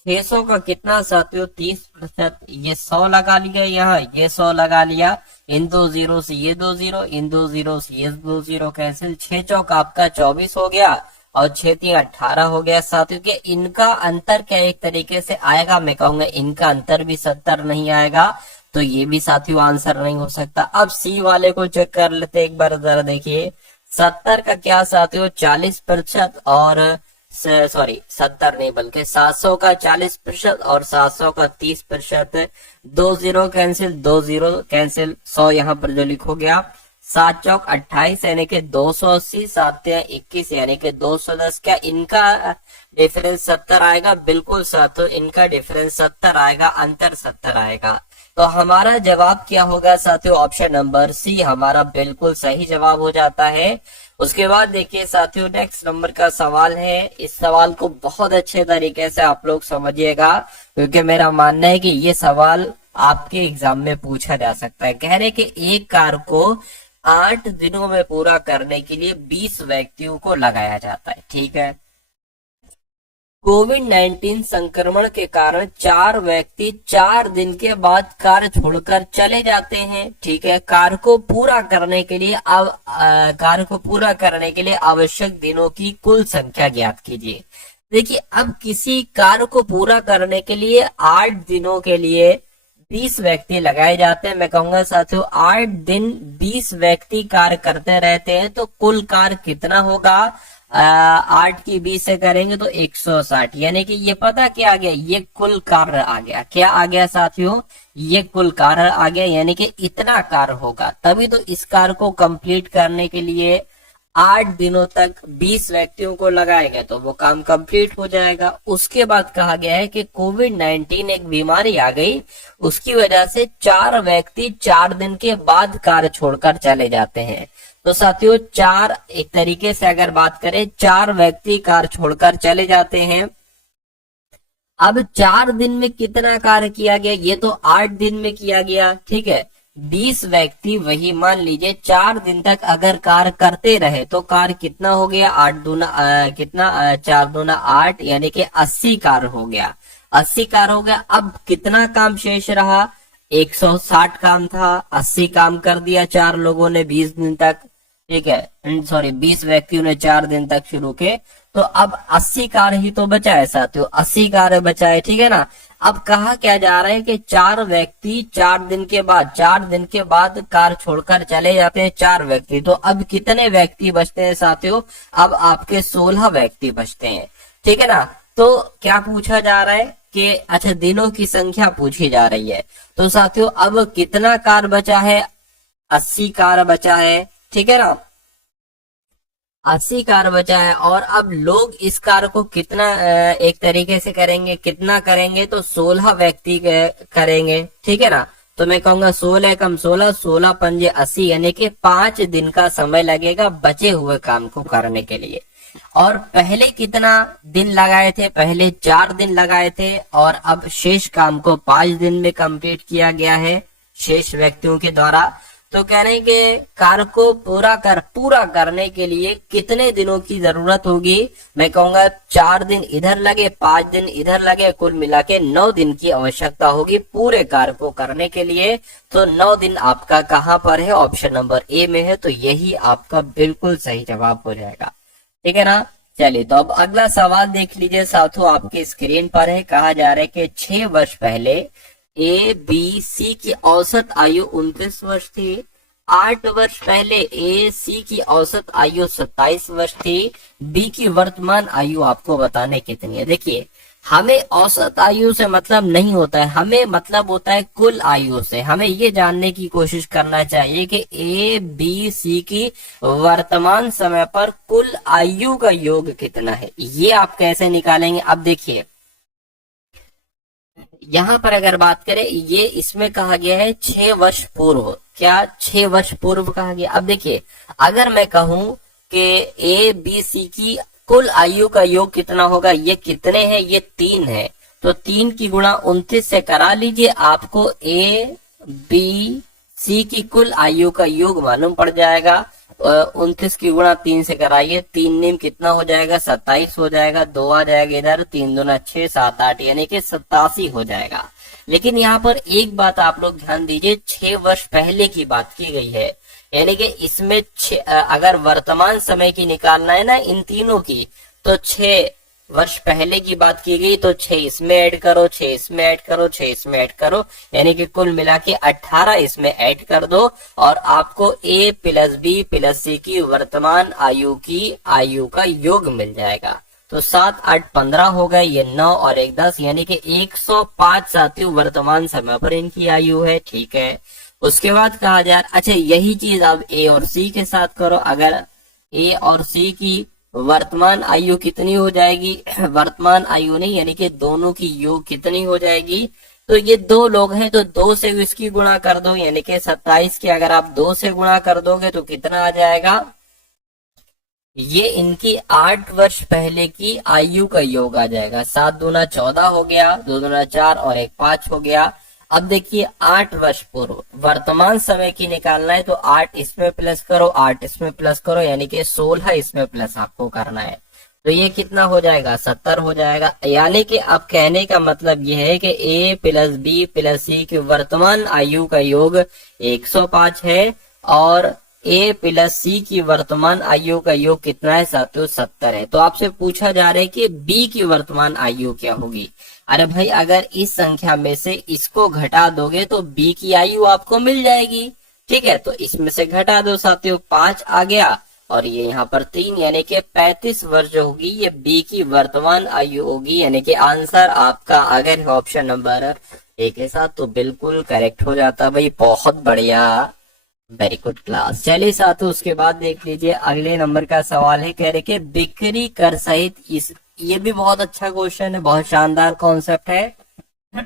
600 का कितना साथियों 30%, ये 100 लगा लिया, यहाँ ये 100 लगा लिया, इन 2 जीरो से ये 2 जीरो, इन 2 जीरो से ये 2 जीरो कैंसिल, 6 चौक आपका 24 हो गया, और 6 तिया 18 हो गया साथियों। के इनका अंतर क्या एक तरीके से आएगा, मैं कहूंगा इनका अंतर भी 70 नहीं आएगा, तो ये भी साथियों आंसर नहीं हो सकता। अब सी वाले को चेक कर लेते एक बार, जरा देखिए 70 का क्या साथियों 40% और 70 नहीं बल्कि 700 का 40% और 700 का 30%, 2 जीरो कैंसिल, 2 जीरो कैंसिल, 100 यहाँ पर जो लिखो गया, 7 चौक 28 यानी कि 280, 7 तिया 21 यानी कि 210। क्या इनका डिफरेंस 70 आएगा, बिल्कुल साथियों इनका डिफरेंस 70 आएगा, अंतर 70 आएगा। तो हमारा जवाब क्या होगा साथियों, ऑप्शन नंबर सी हमारा बिल्कुल सही जवाब हो जाता है। उसके बाद देखिए साथियों, नेक्स्ट नंबर का सवाल है। इस सवाल को बहुत अच्छे तरीके से आप लोग समझिएगा, क्योंकि मेरा मानना है कि ये सवाल आपके एग्जाम में पूछा जा सकता है। कह रहे कि एक कार को 8 दिनों में पूरा करने के लिए 20 व्यक्तियों को लगाया जाता है। ठीक है, कोविड-19 संक्रमण के कारण 4 व्यक्ति 4 दिन के बाद कार छोड़कर चले जाते हैं। ठीक है, कार को पूरा करने के लिए आवश्यक दिनों की कुल संख्या ज्ञात कीजिए। देखिए, अब किसी कार को पूरा करने के लिए 8 दिनों के लिए 20 व्यक्ति लगाए जाते हैं। मैं कहूंगा साथियों, 8 दिन 20 व्यक्ति कार्य करते रहते हैं, तो कुल कार्य कितना होगा? 8 की 20 से करेंगे तो 160, यानी कि ये पता क्या आ गया, ये कुल कार्य आ गया। क्या आ गया साथियों? ये कुल कार्य आ गया, यानी कि इतना कार्य होगा। तभी तो इस कार्य को कंप्लीट करने के लिए 8 दिनों तक 20 व्यक्तियों को लगाएंगे तो वो काम कंप्लीट हो जाएगा। उसके बाद कहा गया है कि कोविड-19 एक बीमारी आ गई, उसकी वजह से 4 व्यक्ति 4 दिन के बाद कार्य छोड़कर चले जाते हैं। तो साथियों, 4 एक तरीके से अगर बात करें, 4 व्यक्ति कार्य छोड़कर चले जाते हैं। अब 4 दिन में कितना कार्य किया गया? ये तो 8 दिन में किया गया। ठीक है, 20 व्यक्ति वही मान लीजिए 4 दिन तक अगर कार्य करते रहे तो कार्य कितना हो गया? 8 दूना कितना 4 दूना 8, यानी कि 80 कार्य हो गया। 80 कार्य हो गया। अब कितना काम शेष रहा? 160 काम था। 80 काम कर दिया 4 लोगों ने 20 दिन तक। ठीक है, सॉरी 20 व्यक्तियों ने 4 दिन तक शुरू के, तो अब 80 कार्य ही तो बचा है साथियों, 80 कार्य बचा है। ठीक है ना। अब कहा क्या जा रहा है कि 4 व्यक्ति 4 दिन के बाद कार छोड़कर चले जाते हैं 4 व्यक्ति। तो अब कितने व्यक्ति बचते हैं साथियों? अब आपके 16 व्यक्ति बचते हैं। ठीक है ना। तो क्या पूछा जा रहा है कि अच्छा, दिनों की संख्या पूछी जा रही है। तो साथियों, अब कितना कार बचा है? 80 कार बचा है। ठीक है ना, 80 कार बचा है। और अब लोग इस कार को कितना एक तरीके से करेंगे, कितना करेंगे? तो 16 व्यक्ति करेंगे। ठीक है ना। तो मैं कहूंगा 16 कम 16, 16 पंजे 80, यानी कि 5 दिन का समय लगेगा बचे हुए काम को करने के लिए। और पहले कितना दिन लगाए थे? पहले 4 दिन लगाए थे, और अब शेष काम को 5 दिन में कंप्लीट किया गया है शेष व्यक्तियों के द्वारा। तो कह रहे हैं कि कार्य को पूरा करने के लिए कितने दिनों की जरूरत होगी? मैं कहूंगा 4 दिन इधर लगे, 5 दिन इधर लगे, कुल मिला के 9 दिन की आवश्यकता होगी पूरे कार्य को करने के लिए। तो 9 दिन आपका कहाँ पर है? ऑप्शन नंबर ए में है। तो यही आपका बिल्कुल सही जवाब हो जाएगा। ठीक है ना। चलिए, तो अब अगला सवाल देख लीजिए साथियों, आपकी स्क्रीन पर है। कहा जा रहा है कि 6 वर्ष पहले ए बी सी की औसत आयु 29 वर्ष थी। 8 वर्ष पहले ए सी की औसत आयु 27 वर्ष थी। बी की वर्तमान आयु आपको बताने कितनी है। देखिए, हमें औसत आयु से मतलब नहीं होता है, हमें मतलब होता है कुल आयु से। हमें ये जानने की कोशिश करना चाहिए कि ए बी सी की वर्तमान समय पर कुल आयु का योग कितना है। ये आप कैसे निकालेंगे? अब देखिए, यहाँ पर अगर बात करें, ये इसमें कहा गया है 6 वर्ष पूर्व। क्या 6 वर्ष पूर्व कहा गया? अब देखिए, अगर मैं कहूं कि ए बी सी की कुल आयु का योग कितना होगा, ये कितने हैं? ये 3 है। तो 3 की गुणा 29 से करा लीजिए, आपको ए बी सी की कुल आयु का योग मालूम पड़ जाएगा। 29 की गुणा 3 से कराइए, 3 नीम कितना हो जाएगा? 27 हो जाएगा। 2 आ जाएगा इधर, 3 दूना 6, 7 8, यानी कि 87 हो जाएगा। लेकिन यहाँ पर एक बात आप लोग ध्यान दीजिए, 6 वर्ष पहले की बात की गई है, यानी कि इसमें अगर वर्तमान समय की निकालना है ना इन तीनों की, तो 6 वर्ष पहले की बात की गई, तो 6 इसमें ऐड करो, 6 इसमें ऐड करो, 6 इसमें ऐड करो, यानी कि कुल मिला के 18 इसमें ऐड कर दो, और आपको ए प्लस बी प्लस सी की वर्तमान आयु का योग मिल जाएगा। तो 7 8 15 हो गए, ये 9 और 1 10, यानी कि 105 साथियों वर्तमान समय पर इनकी आयु है। ठीक है। उसके बाद कहा जाए, अच्छा यही चीज अब ए और सी के साथ करो। अगर ए और सी की वर्तमान आयु कितनी हो जाएगी? वर्तमान आयु नहीं, यानी कि दोनों की योग कितनी हो जाएगी? तो ये दो लोग हैं तो दो से इसकी गुणा कर दो, यानी कि 27 की अगर आप 2 से गुणा कर दोगे तो कितना आ जाएगा, ये इनकी 8 वर्ष पहले की आयु का योग आ जाएगा। 7 दूना 14 हो गया, 2 दूना 4 और 1 5 हो गया। अब देखिए 8 वर्ष पूर्व वर्तमान समय की निकालना है तो 8 इसमें प्लस करो, 8 इसमें प्लस करो, यानी कि 16 इसमें प्लस आपको करना है। तो ये कितना हो जाएगा, 70 हो जाएगा। यानी कि अब कहने का मतलब ये है कि ए प्लस बी प्लस सी की वर्तमान आयु का योग 105 है और ए प्लस सी की वर्तमान आयु का योग कितना है साथियों, 70 है। तो आपसे पूछा जा रहा है कि बी की वर्तमान आयु क्या होगी। अरे भाई अगर इस संख्या में से इसको घटा दोगे तो बी की आयु आपको मिल जाएगी। ठीक है, तो इसमें से घटा दो साथियों, 5 आ गया और ये यहाँ पर 3, यानी कि 35 वर्ष जो होगी ये बी की वर्तमान आयु होगी। यानी कि आंसर आपका अगर ऑप्शन नंबर ए के साथ तो बिल्कुल करेक्ट हो जाता भाई। बहुत बढ़िया, वेरी गुड क्लास। चलिए साथियों उसके बाद देख लीजिए अगले नंबर का सवाल है, कह रहे कि बिक्री कर सहित इस, ये भी बहुत अच्छा क्वेश्चन है, बहुत शानदार कॉन्सेप्ट है। कह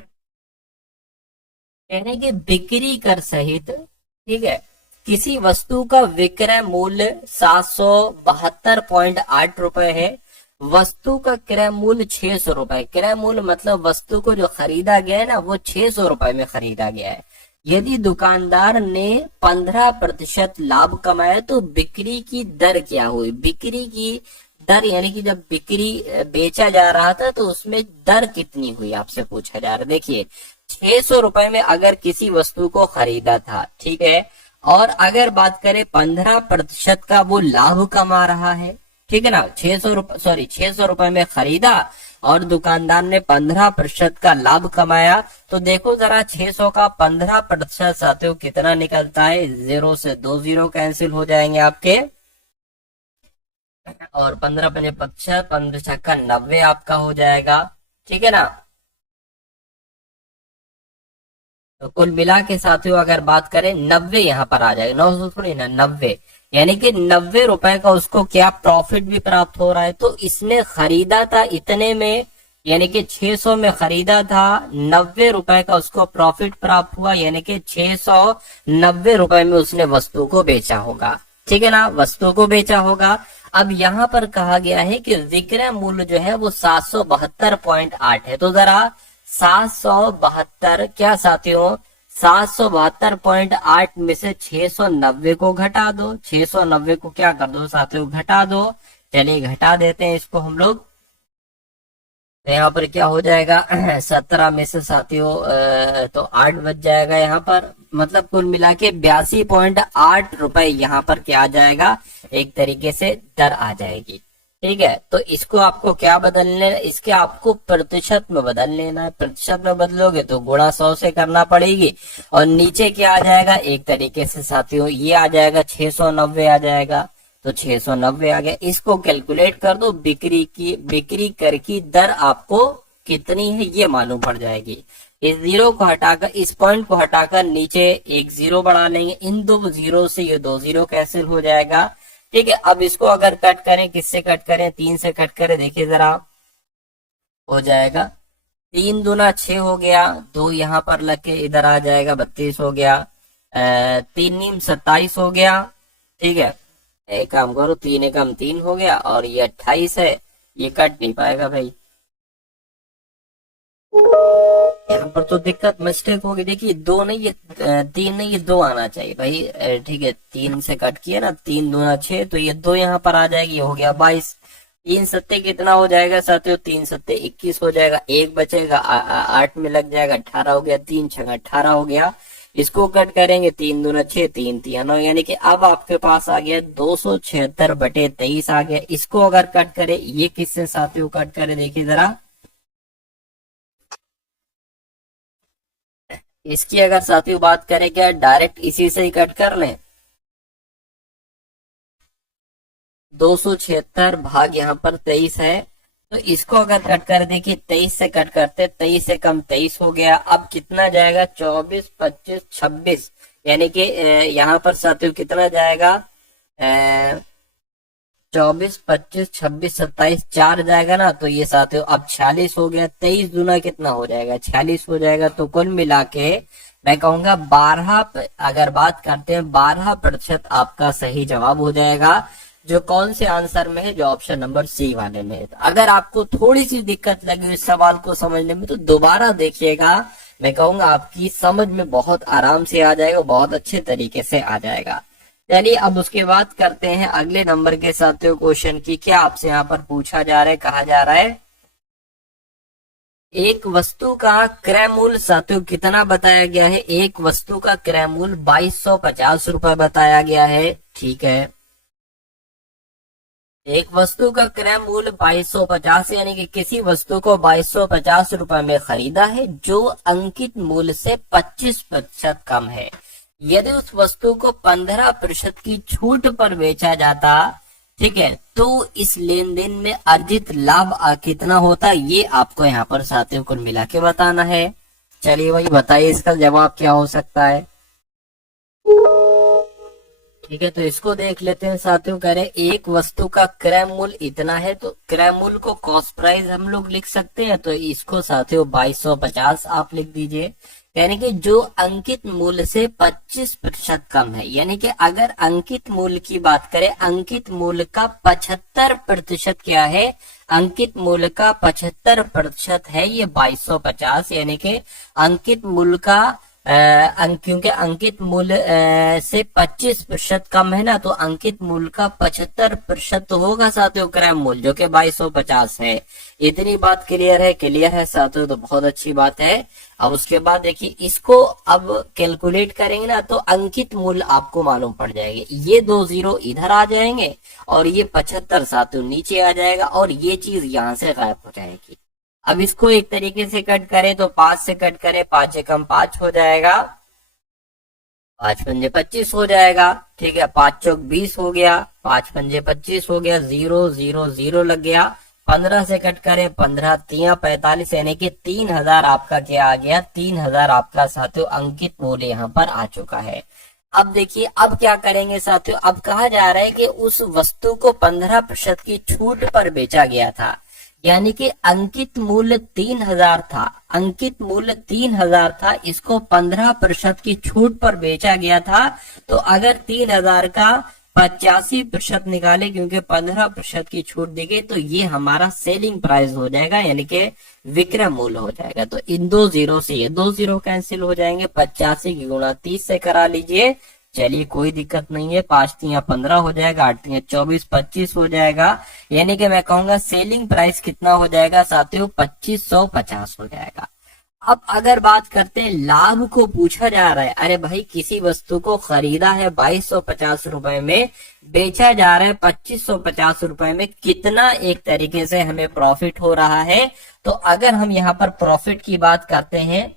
रहे कि बिक्री कर सहित, ठीक है, किसी वस्तु का विक्रय मूल्य 772.8 रुपए है, वस्तु का क्रय मूल्य 600 रुपए। क्रय मूल्य मतलब वस्तु को जो खरीदा गया है ना वो 600 रुपए में खरीदा गया है। यदि दुकानदार ने 15% लाभ कमाया तो बिक्री की दर क्या हुई। बिक्री की दर यानी कि जब बिक्री बेचा जा रहा था तो उसमें दर कितनी हुई आपसे पूछा जा रहा है। देखिए 600 रुपए में अगर किसी वस्तु को खरीदा था, ठीक है, और अगर बात करें 15% का वो लाभ कमा रहा है, ठीक है ना, 600 रुपए में खरीदा और दुकानदार ने 15% का लाभ कमाया। तो देखो जरा 600 का 15% साथियों कितना निकलता है, 0 से 2 जीरो कैंसिल हो जाएंगे आपके और 15 पंजे 50, 15 छक्का 90 आपका हो जाएगा। ठीक है ना, तो कुल मिला के साथियों अगर बात करें 90 यहाँ पर आ जाएगा, 900 थोड़ी ना, 90, यानी कि 90 रुपए का उसको क्या प्रॉफिट भी प्राप्त हो रहा है। तो इसने खरीदा था इतने में, यानी कि 600 में खरीदा था, 90 रुपए का उसको प्रॉफिट प्राप्त हुआ, यानी कि 690 रुपए में उसने वस्तु को बेचा होगा। ठीक है ना, वस्तु को बेचा होगा। अब यहाँ पर कहा गया है कि विक्रय मूल्य जो है वो 772.8 है। तो जरा 772 क्या साथियों, 772.8 में से 690 को घटा दो, 690 को क्या कर दो साथियों, घटा दो। चलिए घटा देते हैं इसको हम लोग। तो यहाँ पर क्या हो जाएगा 17 में से साथियों तो 8 बच जाएगा यहाँ पर, मतलब कुल मिला के 82.8 रुपए यहाँ पर क्या आ जाएगा, एक तरीके से दर आ जाएगी। ठीक है, तो इसको आपको क्या बदलने, इसके आपको प्रतिशत में बदल लेना है। प्रतिशत में बदलोगे तो गुणा 100 से करना पड़ेगी और नीचे क्या आ जाएगा, एक तरीके से साथियों ये आ जाएगा 690 आ जाएगा। तो 690 आ गया, इसको कैलकुलेट कर दो, बिक्री कर की दर आपको कितनी है ये मालूम पड़ जाएगी। इस जीरो को हटाकर, इस पॉइंट को हटाकर नीचे एक जीरो बढ़ा लेंगे, इन दो जीरो से ये 2 जीरो कैंसिल हो जाएगा। ठीक है, अब इसको अगर कट करें, किससे कट करें, 3 से कट करें, देखिए जरा हो जाएगा 3 दूना 6 हो गया, 2 यहाँ पर लग के इधर आ जाएगा, 32 हो गया, 3 नीम 27 हो गया। ठीक है, एक काम करो, 3 एकम 3 हो गया और ये 28 है, ये कट नहीं पाएगा भाई, यहाँ पर तो दिक्कत मिस्टेक होगी। देखिए 2 नहीं ये 3 नहीं, ये 2 आना चाहिए भाई। ठीक है, 3 से कट किया ना, 3 दूना 6, तो ये 2 यहाँ पर आ जाएगी, हो गया 22। 3 सत्ते कितना हो जाएगा साथियों, 3 सत्ते 21 हो जाएगा, एक बचेगा 8 में लग जाएगा, 18 हो गया, 3 छः 18 हो गया। इसको कट करेंगे, 3 दूना 6, 3 3 9, यानी कि अब आपके पास आ गया 276/23 आ गया। इसको अगर कट करें, ये किससे साथियों कट करें, देखिए जरा, इसकी अगर साथियों बात करें क्या डायरेक्ट इसी से ही कट कर लें, 276 भाग यहाँ पर 23 है, तो इसको अगर कट कर, देखिए 23 से कट करते, 23 से कम 23 हो गया। अब कितना जाएगा, 24 25 26, यानी कि यहाँ पर साथियों कितना जाएगा, 24, 25, 26, 27 4 जाएगा ना, तो ये साथियों अब 46 हो गया। 23 दूना कितना हो जाएगा, 46 हो जाएगा। तो कुल मिला के मैं कहूंगा 12, अगर बात करते हैं 12% आपका सही जवाब हो जाएगा, जो कौन से आंसर में है, जो ऑप्शन नंबर सी वाले में है। तो अगर आपको थोड़ी सी दिक्कत लगी इस सवाल को समझने में, तो दोबारा देखिएगा, मैं कहूंगा आपकी समझ में बहुत आराम से आ जाएगा, बहुत अच्छे तरीके से आ जाएगा। चलिए अब उसके बाद करते हैं अगले नंबर के साथियों क्वेश्चन की। क्या आपसे यहाँ पर पूछा जा रहा है, कहा जा रहा है एक वस्तु का क्रय मूल्य साथियों कितना बताया गया है। एक वस्तु का क्रय मूल्य 2250 रुपए बताया गया है। ठीक है, एक वस्तु का क्रय मूल्य 2250, यानी कि किसी वस्तु को 2250 रुपए में खरीदा है, जो अंकित मूल्य से 25% कम है। यदि उस वस्तु को 15% की छूट पर बेचा जाता, ठीक है, तो इस लेन देन में अर्जित लाभ कितना होता, ये आपको यहाँ पर साथियों को मिला के बताना है। चलिए वही बताइए, इसका जवाब क्या हो सकता है। ठीक है, तो इसको देख लेते हैं साथियों। कह रहे एक वस्तु का क्रय मूल्य इतना है, तो क्रय मूल्य को कॉस्ट प्राइस हम लोग लिख सकते हैं, तो इसको साथियों 2250 आप लिख दीजिए। यानी कि जो अंकित मूल्य से 25% कम है, यानी कि अगर अंकित मूल्य की बात करें, अंकित मूल्य का 75% क्या है, अंकित मूल्य का 75% है ये 2250, यानी कि अंकित मूल्य का क्योंकि अंकित मूल्य से 25% कम है ना, तो अंकित मूल्य का 75% तो होगा साथियों क्रय मूल्य, जो कि 2250 है। इतनी बात क्लियर है, क्लियर है साथियों, तो बहुत अच्छी बात है। अब उसके बाद देखिए, इसको अब कैलकुलेट करेंगे ना, तो अंकित मूल्य आपको मालूम पड़ जाएंगे। ये 2 जीरो इधर आ जाएंगे और ये 75 साथियों नीचे आ जाएगा, और ये चीज यहाँ से गायब हो जाएगी। अब इसको एक तरीके से कट करें तो 5 से कट करें, 5 एकम 5 हो जाएगा, 5 पंजे 25 हो जाएगा। ठीक है, 5 चौक 20 हो गया, 5 पंजे 25 हो गया, 0 0 0 लग गया। 15 से कट करें, 15 तिया 45, यानी कि 3000 आपका क्या आ गया, 3000 आपका साथियों अंकित मूल्य यहाँ पर आ चुका है। अब देखिए, अब क्या करेंगे साथियों, अब कहा जा रहा है कि उस वस्तु को 15% की छूट पर बेचा गया था, यानी कि अंकित मूल्य 3000 था, अंकित मूल्य 3000 था, इसको 15% की छूट पर बेचा गया था। तो अगर 3000 का 85% निकाले, क्योंकि 15% की छूट दी गई, तो ये हमारा सेलिंग प्राइस हो जाएगा, यानी कि विक्रय मूल्य हो जाएगा। तो इन 2 जीरो से ये 2 जीरो कैंसिल हो जाएंगे, 85 की गुणा 30 से करा लीजिए। चलिए कोई दिक्कत नहीं है, 5 तिया 15 हो जाएगा, 8 तिया 24, 25 हो जाएगा। यानी कि मैं कहूंगा सेलिंग प्राइस कितना हो जाएगा साथियों, 2550 हो जाएगा। अब अगर बात करते हैं लाभ को पूछा जा रहा है, अरे भाई किसी वस्तु को खरीदा है 2250 रुपए में, बेचा जा रहा है 2550 रुपए में, कितना एक तरीके से हमें प्रॉफिट हो रहा है। तो अगर हम यहाँ पर प्रॉफिट की बात करते हैं,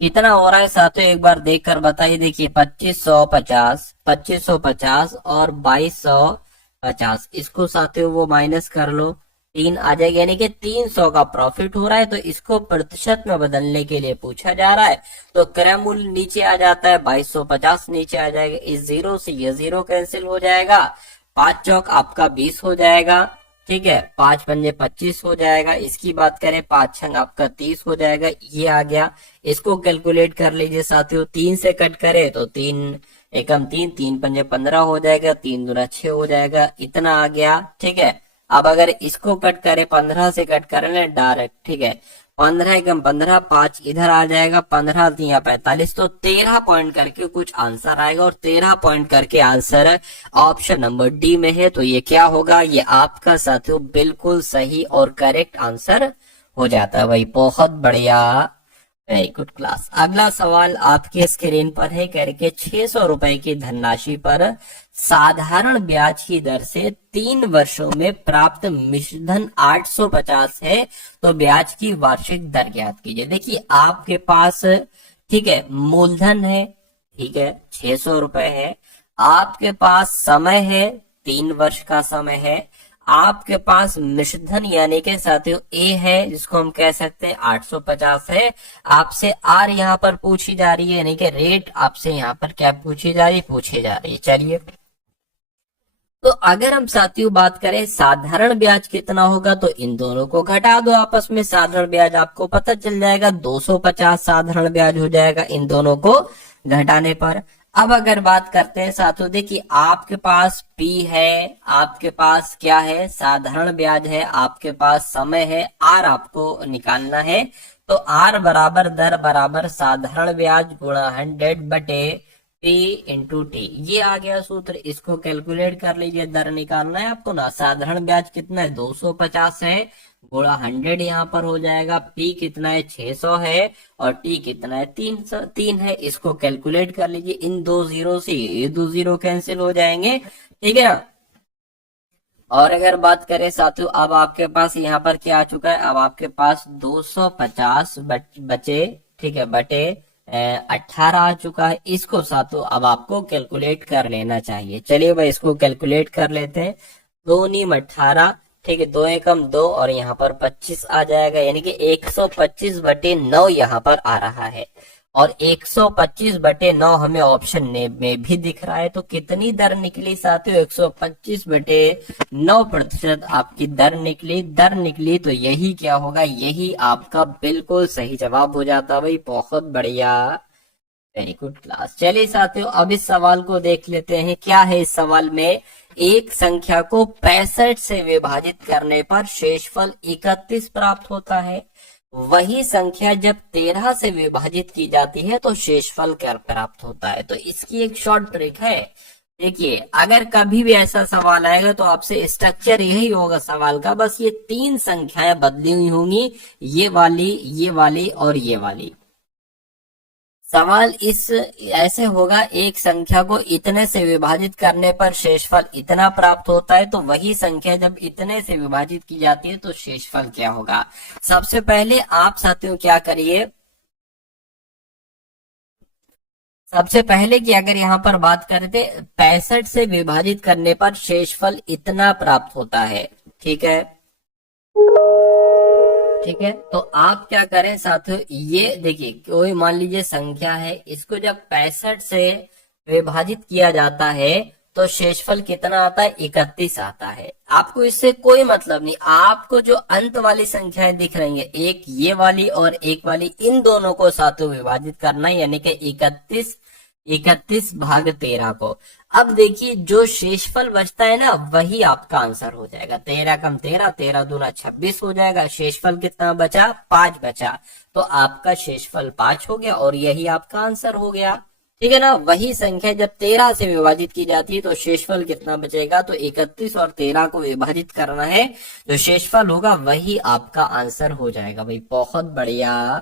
कितना हो रहा है साथियों एक बार देख कर बताइए। देखिए 2550 और 2250, इसको साथियों वो माइनस कर लो, 3 आ जाएगा, यानी कि 300 का प्रॉफिट हो रहा है। तो इसको प्रतिशत में बदलने के लिए पूछा जा रहा है, तो क्रय मूल्य नीचे आ जाता है, 2250 नीचे आ जाएगा, इस जीरो से ये जीरो कैंसिल हो जाएगा, 5 चौक आपका 20 हो जाएगा। ठीक है, 5 पंजे 25 हो जाएगा। इसकी बात करें, 5 छंग आपका 30 हो जाएगा, ये आ गया। इसको कैलकुलेट कर लीजिए साथियों, 3 से कट करे तो 3 एकम 3, 3 पंजे 15 हो जाएगा, 3 दूना 6 हो जाएगा, इतना आ गया। ठीक है, अब अगर इसको कट करे, 15 से कट करें डायरेक्ट, ठीक है, 15 एकम 15, 5 इधर आ जाएगा, 15 तिया 45, तो 13 पॉइंट करके कुछ आंसर आएगा, और 13 पॉइंट करके आंसर ऑप्शन नंबर डी में है। तो ये क्या होगा, ये आपका साथियों बिल्कुल सही और करेक्ट आंसर हो जाता है भाई। बहुत बढ़िया, वेरी गुड क्लास। अगला सवाल आपके स्क्रीन पर है, करके 600 रुपए की धनराशि पर साधारण ब्याज की दर से 3 वर्षों में प्राप्त मिश्रधन 850 है, तो ब्याज की वार्षिक दर ज्ञात कीजिए। देखिए आपके पास, ठीक है, मूलधन है, ठीक है, 600 रुपए है, आपके पास समय है, 3 वर्ष का समय है, आपके पास मिश्रधन यानी कि साथियों ए है, जिसको हम कह सकते हैं 850 है। आपसे आर यहाँ पर पूछी जा रही है, यानी कि रेट आपसे यहाँ पर क्या पूछी जा रही है, चलिए तो अगर हम साथियों बात करें साधारण ब्याज कितना होगा, तो इन दोनों को घटा दो आपस में, साधारण ब्याज आपको पता चल जाएगा 250 साधारण ब्याज हो जाएगा इन दोनों को घटाने पर। अब अगर बात करते हैं साथियों, देखिए आपके पास P है, आपके पास क्या है, साधारण ब्याज है, आपके पास समय है, R आपको निकालना है। तो R बराबर दर बराबर साधारण ब्याज गुणा 100 बटे P इंटू टी, ये आ गया सूत्र। इसको कैलकुलेट कर लीजिए, दर निकालना है आपको ना। साधारण ब्याज कितना है 250 है, गुणा 100 यहाँ पर हो जाएगा। P कितना है 600 है, और T कितना है 3 है। इसको कैलकुलेट कर लीजिए, इन दो जीरो से ये दो जीरो कैंसिल हो जाएंगे, ठीक है ना। और अगर बात करें साथियों, अब आपके पास यहाँ पर क्या आ चुका है, अब आपके पास 250 बचे, ठीक है, बटे 18 आ चुका है। इसको साथियों अब आपको कैलकुलेट कर लेना चाहिए। चलिए भाई इसको कैलकुलेट कर लेते हैं। 2 नीम 18, ठीक है, 2 एकम 2, और यहाँ पर 25 आ जाएगा, यानी कि 125 बटे 9 यहाँ पर आ रहा है। और 125 बटे 9 हमें ऑप्शन में भी दिख रहा है। तो कितनी दर निकली साथियों, 125 बटे 9% आपकी दर निकली। दर निकली तो यही क्या होगा, यही आपका बिल्कुल सही जवाब हो जाता भाई। बहुत बढ़िया, वेरी गुड क्लास। चलिए साथियों अब इस सवाल को देख लेते हैं। क्या है इस सवाल में, एक संख्या को 65 से विभाजित करने पर शेषफल 31 प्राप्त होता है। वही संख्या जब 13 से विभाजित की जाती है तो शेषफल क्या प्राप्त होता है। तो इसकी एक शॉर्ट ट्रिक है। देखिए अगर कभी भी ऐसा सवाल आएगा तो आपसे स्ट्रक्चर यही होगा सवाल का, बस ये 3 संख्याएं बदली हुई होंगी, ये वाली और ये वाली। सवाल इस ऐसे होगा, एक संख्या को इतने से विभाजित करने पर शेषफल इतना प्राप्त होता है, तो वही संख्या जब इतने से विभाजित की जाती है तो शेषफल क्या होगा। सबसे पहले आप साथियों क्या करिए, सबसे पहले की अगर यहाँ पर बात करें थे, 65 से विभाजित करने पर शेषफल इतना प्राप्त होता है, ठीक है, ठीक है। तो आप क्या करें साथियों, ये देखिए कोई मान लीजिए संख्या है, इसको जब 65 से विभाजित किया जाता है तो शेषफल कितना आता है, 31 आता है। आपको इससे कोई मतलब नहीं, आपको जो अंत वाली संख्याएं दिख रही है, एक ये वाली और एक वाली, इन दोनों को साथियों विभाजित करना है, यानी कि 31 भाग 13 को। अब देखिए जो शेषफल बचता है ना, वही आपका आंसर हो जाएगा। 13 कम 13, 13 दूना 26 हो जाएगा। शेषफल कितना बचा, 5 बचा। तो आपका शेषफल 5 हो गया और यही आपका आंसर हो गया, ठीक है ना। वही संख्या जब 13 से विभाजित की जाती है तो शेषफल कितना बचेगा, तो 31 और 13 को विभाजित करना है, जो शेषफल होगा वही आपका आंसर हो जाएगा भाई। बहुत बढ़िया।